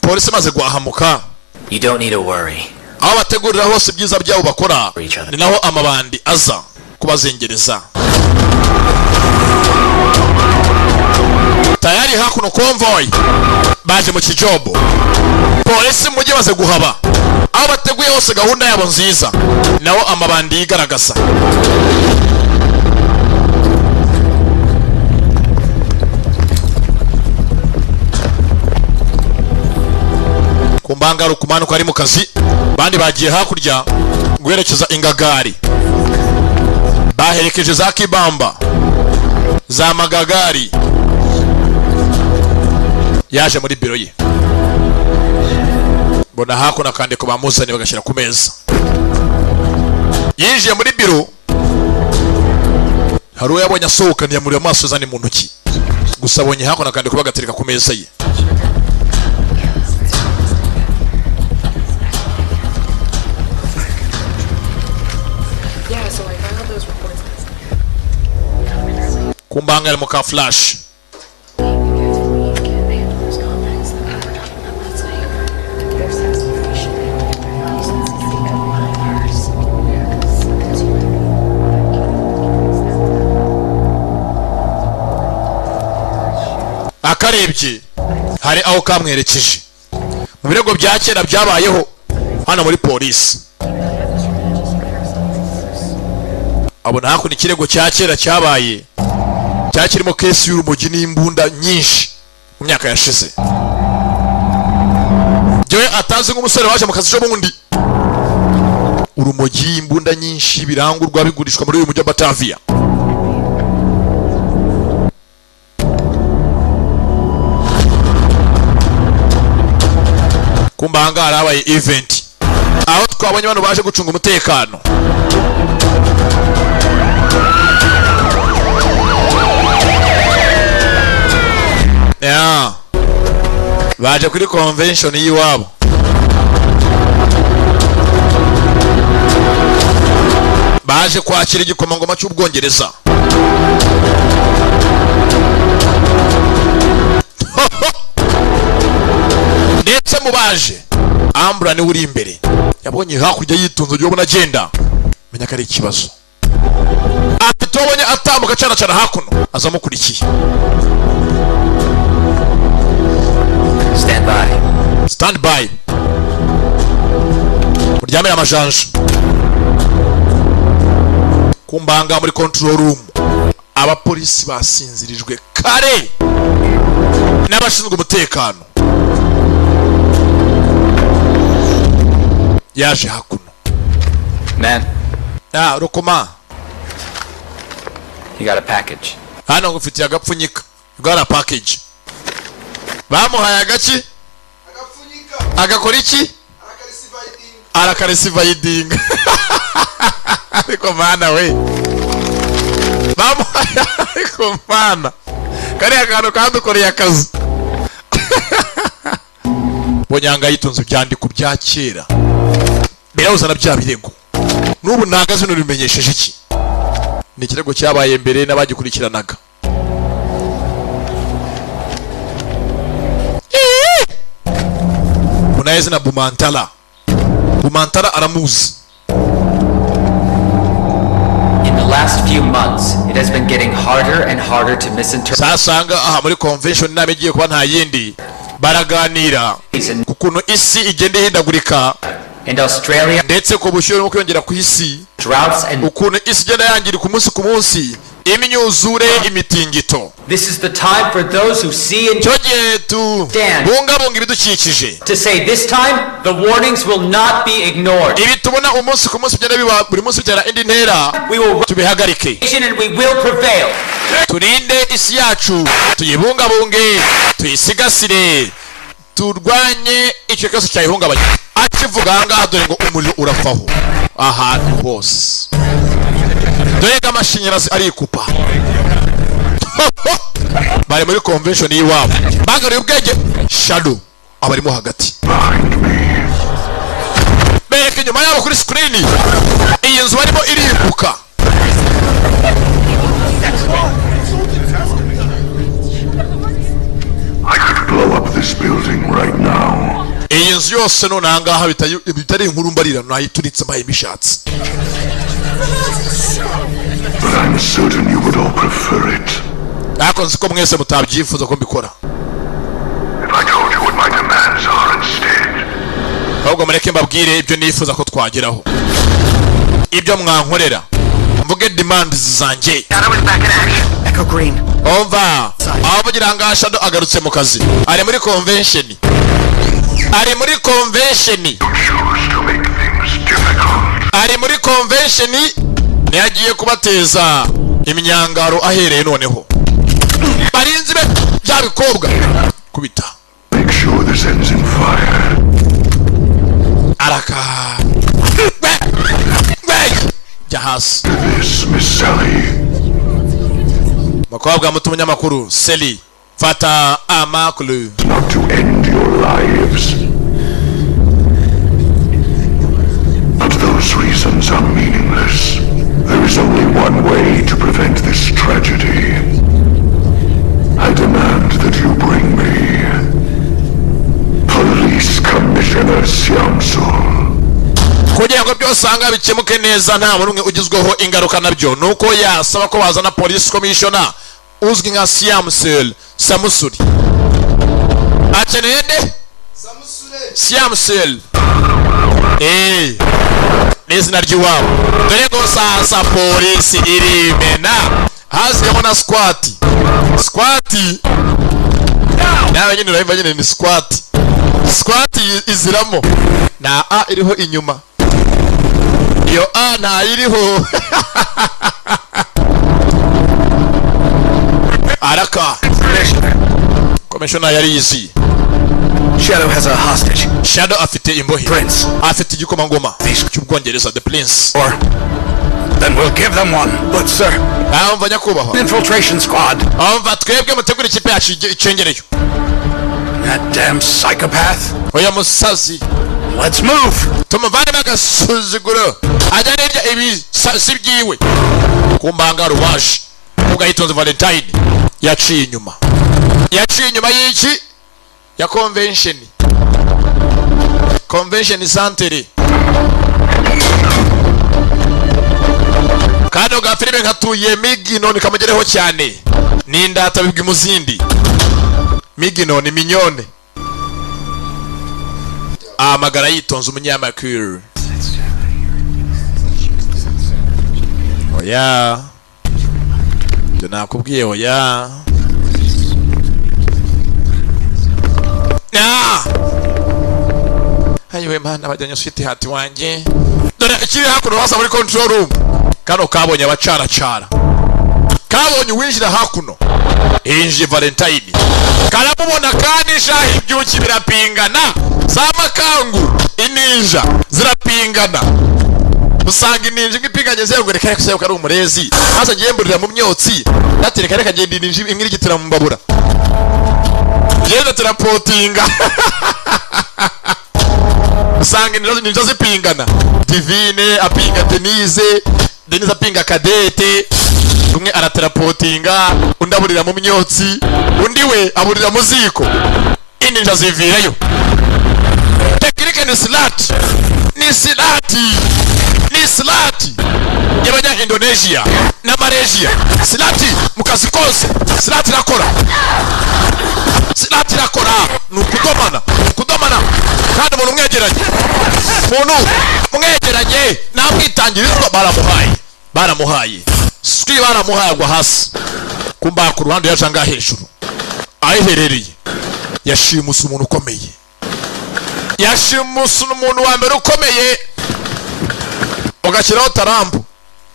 Polisi maze guhamuka. You don't need to worry. Aho bategurira hose byiza byabo bakora ni naho amabandi aza kubazengereza. Tayari hakuno convoy baje mu kijobo. Polisi mujye baze guhaba. Aho bateguye hose gahunda yabo nziza naho amabandi yigaragaza. Kumbanga Rukumano kwari mu kazi bandi bagiye hakurya guherekeza ingagari baherekeje za Kibamba za Magagari yaje muri biro ye bona hakuna kandi ko bamuzanye bagashyira ku meza yinjiye muri biro haruwe yabonye asohoka ntiyamuriye amaso zane mu ntoki gusa abonye hakuna kandi ko bagatereka ku meza ye. Kumbanga ari mu ka flash akarebye hari aho kamwerekeje mu birego bya kera byabayeho hano muri polisi. Abona hakuno ikirego cya kera cyabaye cyakirimo kesi y'urumogi n'imbunda nyinshi mu myaka yashize. Joe atazi nk'umusore waje mu kazi cyo bundi urumogi imbunda nyinshi birangurwa bigurishwa muri uyu mujyi wa Batavia. Kumbanga harabaye event aho twabonye abantu baje gucunga umutekano. Yeah. Baje kuri convention yiwabo. Baje kwakira igikomangoma cy'Ubwongereza. Ndetse mubaje Ambra ni uri imbere yabonye hakurya yitunze byo bona agenda menya kare ikibazo atitobonye atambuka cyana hakuno azamukurikiye. Stand by. Uryamira amajanja. Kumbanga muri control room abapolisi basinzirijwe kare n'abashinzwe umutekano. Yaje hakuno. Man. Rukoma. You got a package. Hano ngufitiye agapfunyika. You got a package. Bamuhaye agaki? Agakora iki? Arakarisivayidinga. Ariko mana we. Bamuhaye ariko mana. Kari akantu kandukoreye akazi. Bonyanga yitunze byandiko bya kera. Birauza na bya birego. Nubu nagaze n'ubimenyesheje iki? Ni ikirego cyabaye mbere n'abagikurikiranaga. Munayeze na Bumantala. Bumantala aramuzi. last few months, it has been getting harder and harder to misinterpret. Sasanga aha muri convention nabigiye kuba nta yindi baraganira kukuntu isi igende hindagurika in Australia ndetse ko bushyuhe no kwiyongera ku isi droughts and ukuntu isi igenda yangira ku munsi ku munsi imyuzure imitingito. This is the time for those who see and stand bungabunga ibidukikije to say this time the warnings will not be ignored. Ibi tubona umunsi ku munsi byenda biba buri munsi byera indi ntera tubihagarike and we will prevail. Turinde isi yacu tuyibungabunge tuyisigasire turwanye icyo cyose cyayihungabanya. Akivuga ngaha dore ngo umuriro urafaho ahantu hose dore ngo amashanyarazi arikupa bari muri convention y'iwabo bagariye ubwenge shadow abarimo hagati bereke nyuma yabo kuri screen iyi nzu barimo iribuka. I could blow up this building right now. Iyi nzu yose none ahangaha bitari inkuru mbarira nayituritse mbaye bishatse. But I'm certain you would all prefer it. Ako nziko mwese mutabyifuza ko mbikora. If I told you what my demands are instead. Ahubwo mureke mbabwire ibyo nifuza ko twageraho. Ibyo mwankorera. Mvuge demands zanjye. Echo Green. Ova. Abagira nga Shadow agarutse mu kazi. Ari muri convention. Ari muri convention niyagiye kubateza imyangaro ahereye noneho. Barinzi be byabikobwa kubita. Make sure this ends in fire. Araka. Jahas. This Miss Sally. Makobwa mutumanya makuru Sally. Fata amakulu. Not to end your lives. But those reasons are meaningless. There is only one way to prevent this tragedy. I demand that you bring me Police Commissioner Siamsul. Kugira ngo byose anga bikemuke neza nta muntu ugizweho ingaruka nabyo nuko yasaba ko bazana Police Commissioner uzwi nka Siamsul Samusuri. Akeneye de Siamsul n'izina ry'iwabo dore ngo sasa polisi irimena haziyemo na squat nawe nyine urabimva nyine ni squat iziramo na A iriho inyuma iyo A nta iriho araka Commissioner yari yizi Shadow has a hostage. Shadow afite imbohe. Prince. Afite igikomangoma cy'Ubwongereza, the Prince. Or then we'll give them one. But sir, umva nyakubahwa. Infiltration squad. Umva twebwe mutegura ikipe yacu icengereyo. That damn psychopath. Oya musazi. Let's move. Tumuvane bagasuzuguro. Ajya n'irya ibi sibyiwe. Kumbanga ruwaje. Ugayitonze Valentine. Yaciye inyuma y'iki ya convention center. Kano ga filime nkatuye Migino nikamugereho cyane n'indata bibwi muzindi Migino ni minyone amagara yitonze umunyamakuru. Oya ndio nakubwiye oya ayiwe mana bajyanye sweet heart wanje dore kiri hakuno wasa muri control room kano kabonye abacaracara kabonye winjira hakuno inji Valentine karamubona kanisha ibyuki birapingana zamakangu ininja zirapingana usanga ininja ngipinganye zego reka kuseba kari umurezi hasa giyemburira mu myotsi natereka reka genda ininja imwe rigitira mu mbabura yenda terapotinga usanga ininja zipingana Divine apinga Denise apinga Kadete umwe araterapotinga undi aburira mu myotsi undi we aburira mu ziko ininja zivirayo. Tekinike ni silati y'abanya Indonesia na Malaysia. Silati mukazi kose Silati rakora nukudomana kandi umuntu mwegeranye namwitangirizwa baramuhaye siki baramuhaye agwa hasi kumba ku ruhande yajanga hejuru ayiherereye yashimusa umuntu ukomeye umuntu wa mbere ukomeye ugashyiraho tarambu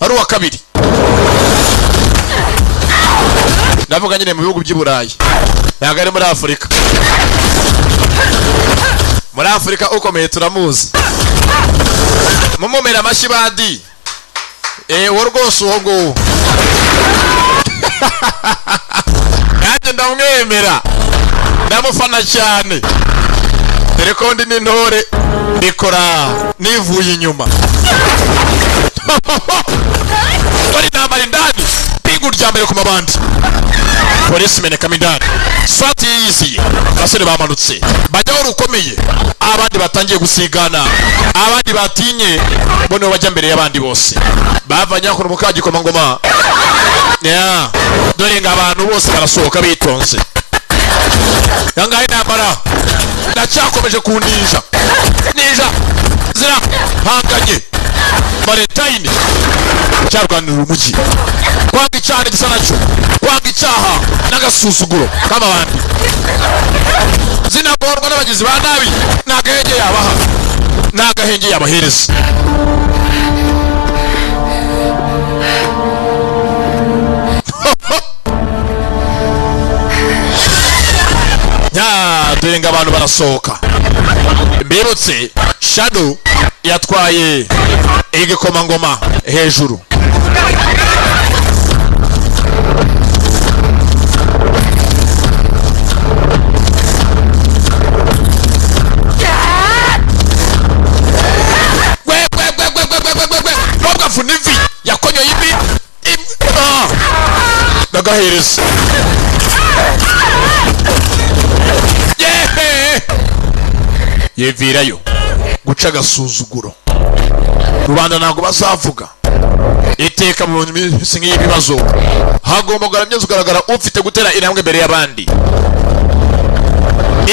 ari uwa kabiri ndavuga nyine mu bihugu by'Iburayi ntabwo ari muri Afurika. Muri Afurika ukomeye turamuzi mumumera amashibadi wo rwose uwo nguwo nanjye ndamwemera ndamufana cyane dore ko ndi n'intore ndikora nivuye inyuma bari namara indani pigu rya mbere ku mabandi polisi meneka mindani swati yiziye abasore bamanutse bajyaho rukomeye abandi batangiye gusigana abandi batinye bone bajya mbere y'abandi bose bavanye ko mukagikoma ngoma dore nga abantu bose barasohoka bitonze yangaye nambara ndacyakomeje kundija zira hanganye Valentine cyarwanira umujyi kwanga icyaha gisa nacyo kwanga icyaha n'agasuzuguro k'abandi zinagorwa n'abagizi ba nabi n'agahenge yabaha n'agahenge yabahereza Denga abantu barasohoka mbibutse Shadow yatwaye igikomangoma hejuru Boga funivi yakonyo ibi dagahereza yevirayo guca agasuzuguro rubanda ntabwo bazavuga iteka mu minsi nk'ibibazo hagomba kugaragara ufite gutera intambwe mbere y'abandi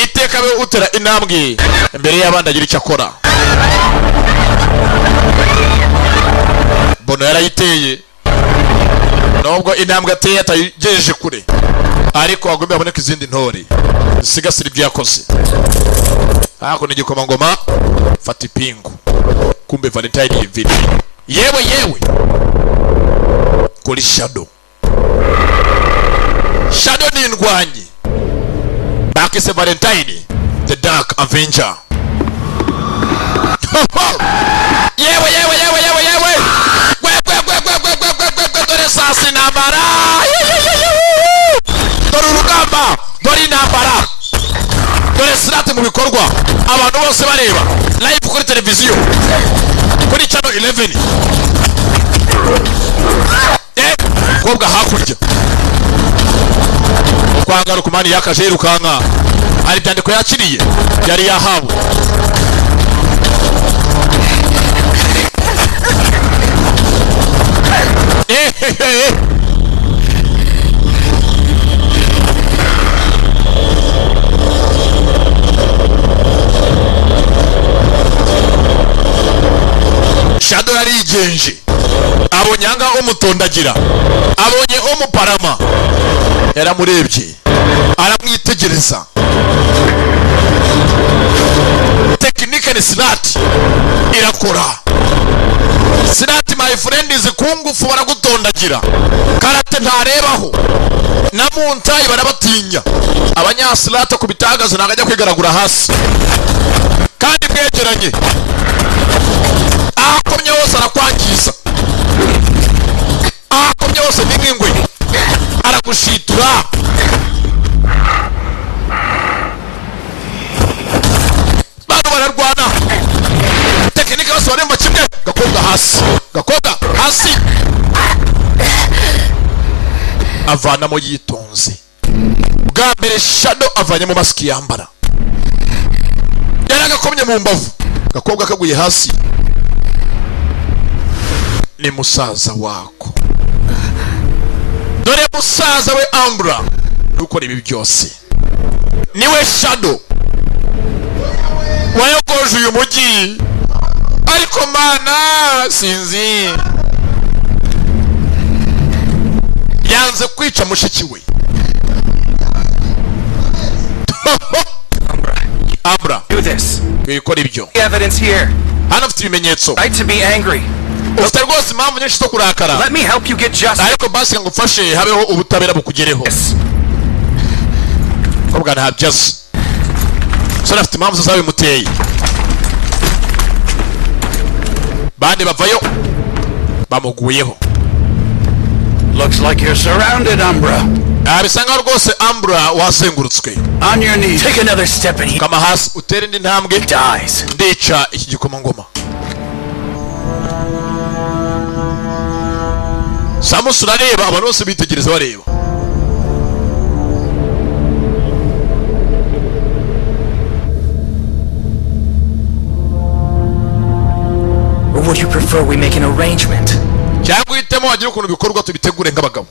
iteka be utera intambwe mbere y'abandi agira icyo akora Bono yarayiteye nubwo intambwe ateye atayigejeje kure ariko agomba aboneka izindi ntore sigasira ibyo yakoze hako ni gikomangoma fata ipingu kumbe Valentine yivira yewe kuri Shadow ni indwanyi bakise Valentine the Dark Avenger yewe dore sasi nambara dore urugamba dore intambara dore Silati mu bikorwa abantu bose bareba live kuri televiziyo kuri channel 11 kobwa hakurya kwangara kumani yakajeru kanka ari byandiko yakiriye yari yahawe Shadow yarigenje abonye anga umutondagira abonye umuparama yaramurebye aramwitegereza tekinike ni Silati irakora Silati my friend is kungufu baragutondagira karate ntarebaho na muntayi barabatinya abanyasilati ku bitagazo nagajya kwigaragura hasi kandi bwegeranye akomye hose arakwangiza akomye hose n'ingwe aragushitura bano bararwana tekinike bose baremba kimwe gakobwa hasi avanamo yitonze bwa mbere Shadow avanyemo maski yambara yaragakomye mu mbavu gakobwa kaguye hasi ni musaza wako. Dore musaza we Umbra ukora ibi byose. Niwe Shadow wayogoje uyu mujyi. Ariko mana sinzi yanze kwica mushiki we. Umbra, do this. Bikora ibyo. Evidence here. Hano afite ibimenyetso. Right to be angry. Ufite rwose impamvu nyinshi zo kurakara. Let me help you get justice. Ariko basi ngo ufashe habeho ubutabera bukugereho. Kobwa nta byose. Sora afite impamvu zawe muteye. Bande bavayo bamuguyeho. Looks like you're surrounded, Umbra. Abisanga rwose Umbra wasengurutswe. On your knees. Take another step and he Kama hasi utere indi ntambwe dies. Ndica iki gikomangoma. Samus urareba abantu bose bitegereza bareba. Or would you prefer we make an arrangement? Cyangwa uhitemo wagira ukuntu bikorwa tubitegure nk'abagabo.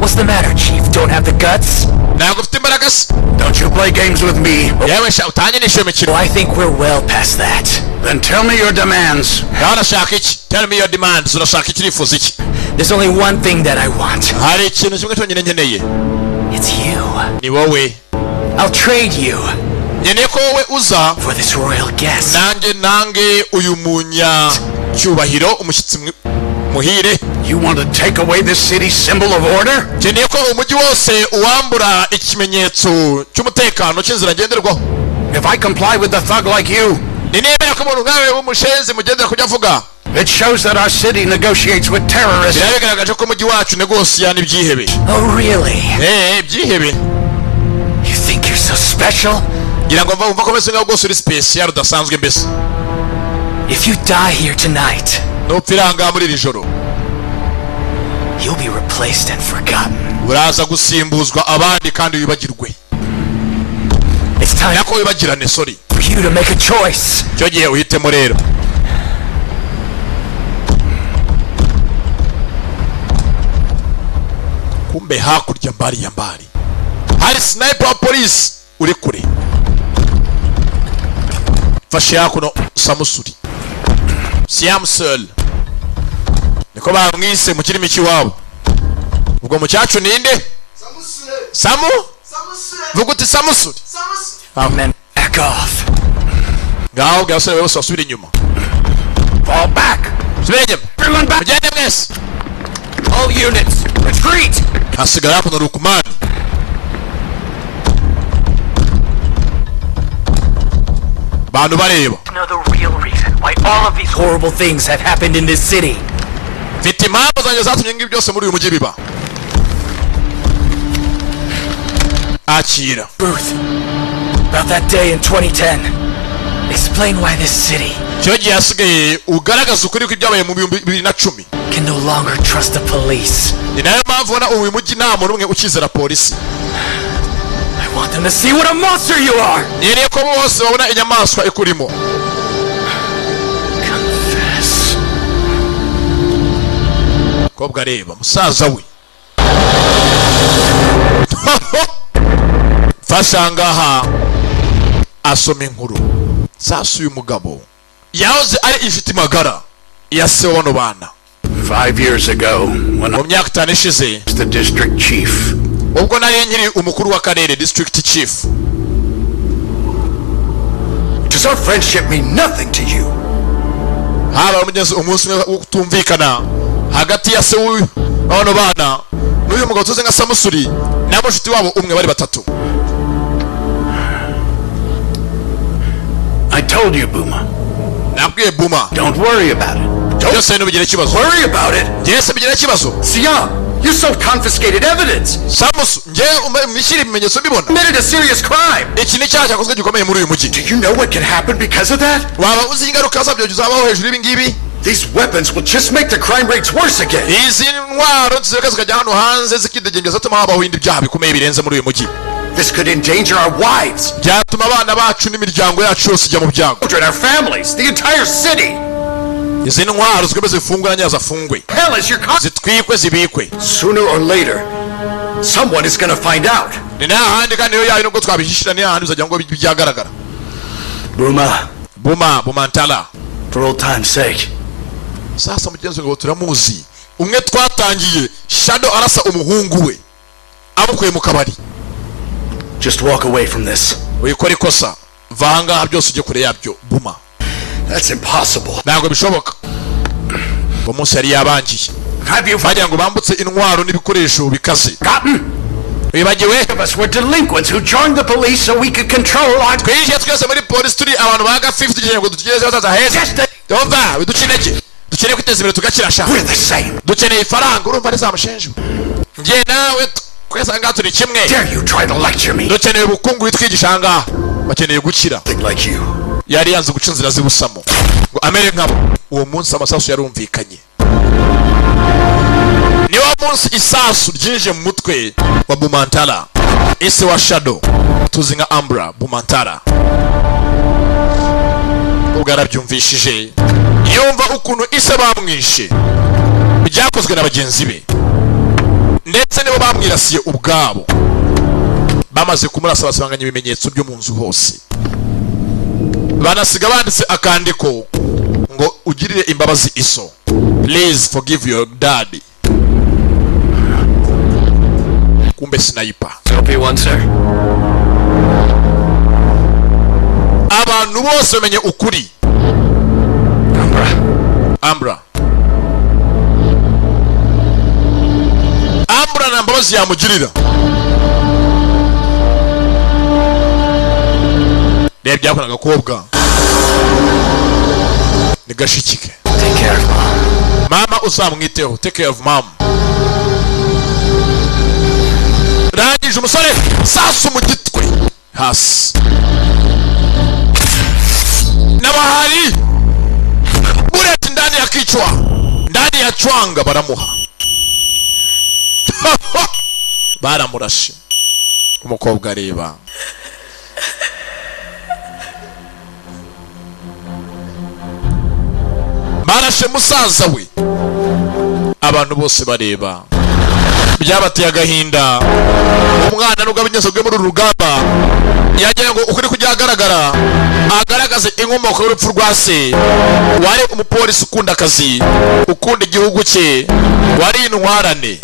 What's the matter, Chief? Don't have the guts? Ntabwo ufite imbaraga se? Don't you play games with me. Yewe sha utanyenishe imikino. Well, I think we're well past that. Then tell me your demands. Urashaka iki? Tell me your demands. Urashaka iki nifuza iki? There's only one thing that I want. Hari ikintu kimwe cyonyine nkeneye. It's you. Ni wowe. I'll trade you Nkeneye ko wowe uza for this royal guest. nange uyu munya cyubahiro umushyitsi muhire. You want to take away this city's symbol of order? Nkeneye ko umujyi wose uwambura ikimenyetso cy'umutekano cy'inzira ngenderwaho. If I comply with the thug like you, Ninemera ko umuntu nkawe w'umushenzi mugendera kujya avuga. it shows that our city negotiates with terrorists. Biragaragaje ko umujyi wacu negosiyana ibyihebe. Oh, really? Ibyihebe. You think you're so special? Ngira ngo umva ko meze nkaho rwose uri special udasanzwe mbese. If you die here tonight, Nupfiranga muri iri joro. you'll be replaced and forgotten. Uraza gusimbuzwa abandi kandi wibagirwe. It's time Nako wibagirane sorry. for you to make a choice. Cyo gihe uhitemo rero. Kumbe hakurya mbari ya mbari hari sniper wa police uri kure. Fashe hakuno Samusuri. Siamsel. Niko bamwise mu kirimi cy'iwabo. Ubwo mu cyacu ninde? Samu? Vuga uti Samusuri. Amen. Back off. Ngaho gasore bose basubira inyuma. Fall back. Subira inyuma. Everyone back. Mugende mwese. All units, retreat. Hasigara hakuno Rukumani. Bantu bareba. Know the real reason why all of these horrible things have happened in this city. Mfite impamvu zanjye zatumye ngibi byose muri uyu mujyi biba. Akira. Ruth, about that day in 2010. Explain why this city Cyo gihe hasigaye ugaragaza ukuri kw'ibyabaye mu 2010. can no longer trust the police. Ni nayo mpamvu ubona uyu mujyi nta muntu umwe ukizera polisi. I want them to see what a monster you are. Nkeneye ko bose babona inyamaswa ikurimo. Confess. Kobwa areba musaza we. Fasha ngaha asoma inkuru. Sasa uyu mugabo yahoze ari inshuti magara ya se wano bana. 5 years ago, when I Mu myaka 5 ishize was the district chief, ubwo nari nkiri umukuru w'akarere district chief. does our friendship mean nothing to you? Haba umugezi umunsi umwe wo kutumvikana hagati ya se wano bana n'uyu mugabo tuze nka Samusuri n'abashuti wabo umwe bari batatu. I told you, Buma. Nabwiye Buma. Don't worry about it. Byose bigira ikibazo. Worry about it? Byose bigira ikibazo. Siam, you sold confiscated evidence. Samus, nje umishyira ibimenyetso bibona. Committed a serious crime. Iki ni cyaha cyakozwe gikomeye muri uyu mujyi. Do you know what can happen because of that? Waba uzi ingaruka zabyo zizabaho hejuru y'ibi ngibi? These weapons will just make the crime rates worse again. Izi ntwaro zireka zikajya hano hanze zikidegembya zatuma habaho ibindi byaha bikomeye birenze muri uyu mujyi. This could endanger our wives, byatuma abana bacu n'imiryango yacu yose ijya mu byago. children, our families, the entire city. izi ntwaro zikomeze zifungwe na nyaza afungwe zitwikwe zibikwe. Sooner or later someone is gonna find out. Ni n'ahandi kandi iyo yayo nubwo twabihishira ni ahandi uzagira ngo byagaragara. Bumantala, for old time's sake. Sasa mugenzi ngo turamuzi. Umwe twatangiye Shadow arasa umuhungu we abukuye mu kabari. Just walk away from this. Uyikora ikosa vanga byose ujye kure yabyo Buma. That's impossible. Ntabwo bishoboka. Umunsi yari yabangiye. Bagira ngo bambutse intwaro n'ibikoresho bikaze. Wibagiwe us were delinquents who joined the police so we could control our twije twese muri police turi abantu baga 50 gihe ngo tugeze bazaza heza. Yova biducineke. Dukeneye kwiteza imbere tugakirasha. We're the same. Dukeneye ifaranga urumva ari zamushenje. Ngiye nawe kwesa ngato ni kimwe. Dare you try to lecture me? Dukeneye ubukungu bitwigisha ngaha. Bakeneye gukira. Like you. Yari yanze guca inzira zibusamo ngo amere nkabo. Uwo munsi amasasu yarumvikanye. Niwo munsi isasu ryinje mu mutwe wa Bumantala, ese wa Shadow tuzi nka Ambra Bumantala. Ubwarabyumvishije yumva ukuntu ise bamwishe byakozwe na bagenzi be ndetse nibo bamwirasiye ubwabo. Bamaze kumurasa basanganya ibimenyetso byo mu nzu hose. Banasiga banditse akandiko ngo ugirire imbabazi iso. Please forgive your daddy. Kumbe sniper. Copy one, sir. Abantu bose bamenye ukuri. Ambra na mbabazi yamugirira. Reba byakoraga kobwa. Nigashikike. Take care of mom. Mama uzamwiteho. Take care of mom. Rangije umusore sasu mu gitwe hasi. Nabahari bullet ndani ya kichwa, ndani ya chwanga baramuha. Baramurashe. Umukobwa areba. Barashe musaza we. Abantu bose bareba. Byabateye agahinda. Umwana nubwo abinyeso bwe muri rugamba yagira ngo ukuri kujya agaragara agaragaze inkomoko y'urupfu rwa se. Wari umupolisi ukunda akazi, ukunda igihugu cye, wari intwarane,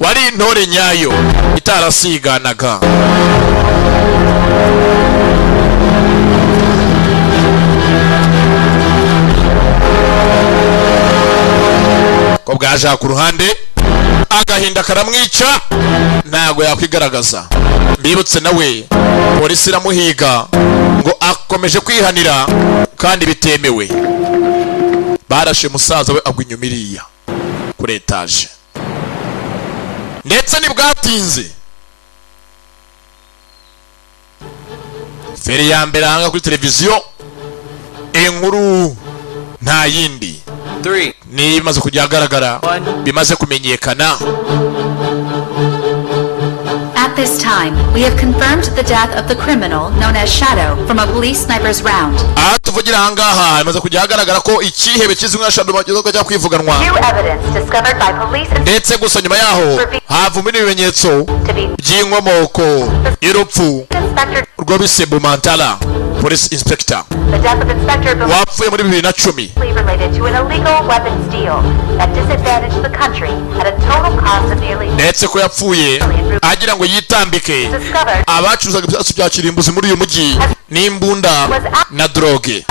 wari intore nyayo itarasiganaga. Ko bwaje ku ruhande agahinda karamwica ntago yakwigaragaza. Mbibutse nawe polisi iramuhiga ngo akomeje kwihanira kandi bitemewe. Barashe musaza we agwa inyumiriya kuri etage. Ndetse nibwatinze feri ya mbere hanga kuri televiziyo inkuru nta yindi. 3 ni bimaze kujya agaragara bimaze kumenyekana. At this time, we have confirmed the death of the criminal known as Shadow from a police sniper's round. Tuvugira hangaha bimaze kujya agaragara ko ikihebe kizwi nka Shadow bageze ko cya kwivuganwa. New evidence discovered by police ndetse gusa nyuma yaho havumira ibimenyetso by'inkomoko y'urupfu rwo bise Bumantala police inspector. The death of Inspector wapfuye muri 2010 related to an illegal weapons deal that disadvantaged the country at a total cost of nearly ndetse ko yapfuye agira ngo yitambike abacuruzaga ibyasu bya kirimbuzi muri uyu mujyi n'imbunda na droge.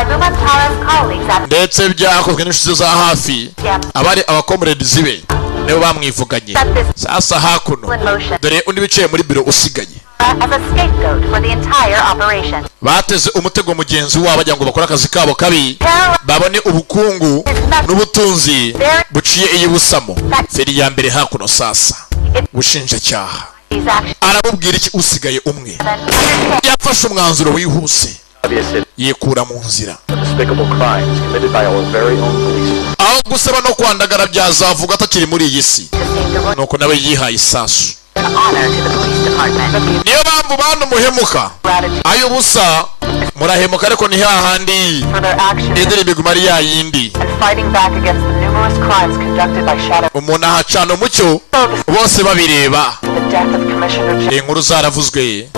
Ndetse byakozwe n'inshuti za hafi abari abakomrades be nibo bamwivuganye. Sasa hakuno dore undi biciye muri biro usigaye as a scapegoat for the entire operation. Bateze umutego mugenzi wabo ajya ngo bakora akazi kabo kabi babone ubukungu n'ubutunzi buciye iyibusamo. Feri ya mbere hakuno sasa bushinjacyaha arabubwira iki usigaye umwe yafashe umwanzuro wihuse yikura mu nzira aho gusaba no kwandagara byazavuga atakiri muri iyi si nuko nawe yihaye isasu. Niyo mpamvu bantu muhemuka ay'ubusa murahemuka ariko ni hahandi idiri biguma ari yayindi fighting back against the numerous crimes conducted by Shadow. umuntu ahacana umucyo bose babireba. The death of Commissioner Jack inkuru zaravuzwe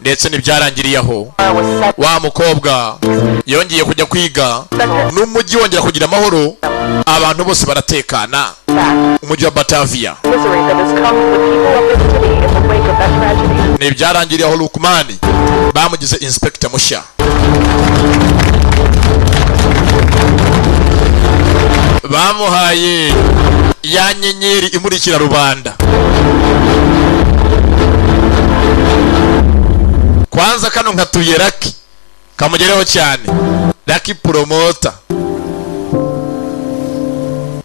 ndetse n'ibyarangiriye aho. Wa mukobwa yongeye kujya kwiga n'umujyi wongera kugira amahoro, abantu bose baratekana. Umujyi wa Batavia n'ibyarangiriye aho. Lukman bamugize inspector mushya. Bamuhaye ya nyenyeri imurikira rubanda. Kwanza kano nkatuye Lucky kamugereho cyane. Lucky promoter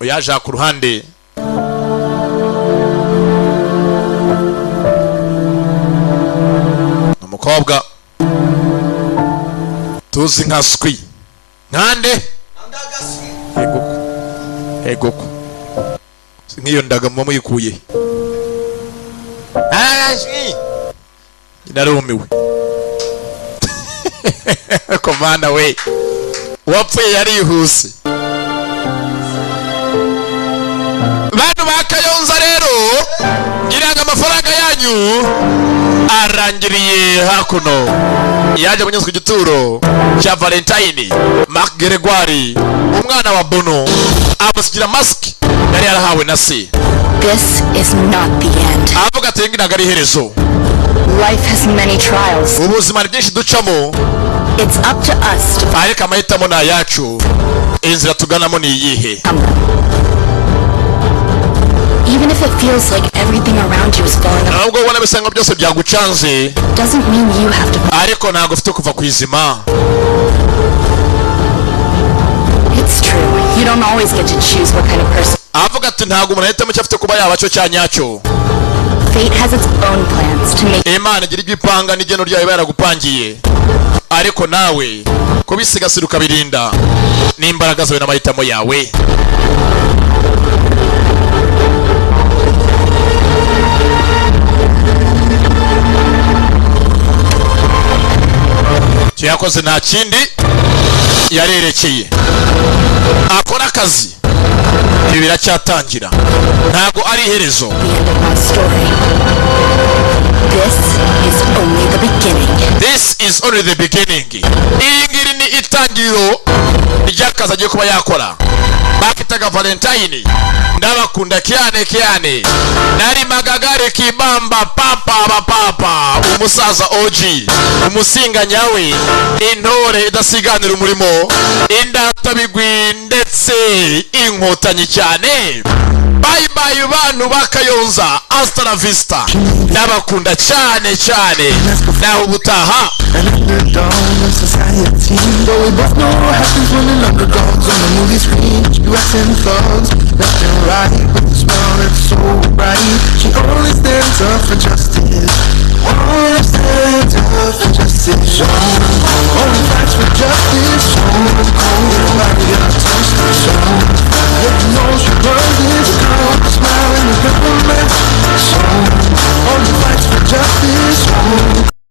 yaje ku ruhande. Umukobwa tuzi nka Squee nkande egoko nk'iyo ndaga mu muyikuye. Narumiwe komanda we wapfuye yarihuse. Bantu bakayonza rero iranga amafaranga yanyu arangiriye hakuno. Yaje kunyuzwa igituro cya Valentine. Mark Gregoire umwana wa Bono amusigira mask yari yarahawe na se. This is not the end. Avuga ati ngindaga ari herezo. Life has many trials. Ubuzima byinshi ducamo. It's up to us to find amahitamo na yacu. Inzira tuganamo ni iyihe? Even if it feels like everything around you is falling apart. Nubwo ubona bisango byose byagucanze, doesn't mean you have to. Ariko ntago ufite kuva kwizima. It's true. You don't always get to choose what kind of person. Avuga ati ntago umuntu ahitamo icyo afite kuba yaba cyo cyanyacyo. Fate has its own plans to make. Imana igira ibyo ipanga n'igeno ryayo baragupangiye. Ariko nawe kubisigasira ukabirinda n'imbaraga zawe n'amahitamo yawe. Yakoze nta kindi yarerekeye akora akazi. Ibi biracyatangira ntago ari iherezo. This is only the beginning. Iyi ngiri ni itangiriro ry'akazi agiye kuba yakora. Bakitaga Valentine ndabakunda cyane nari magagare kibamba papa umusaza OG umusinga nyawe intore idasiganira umurimo indatabigwi ndetse inkotanyi cyane. Bye bye bantu bakayonza, hasta la vista. Ndabakunda cyane naho ubutaha. Only fights for justice.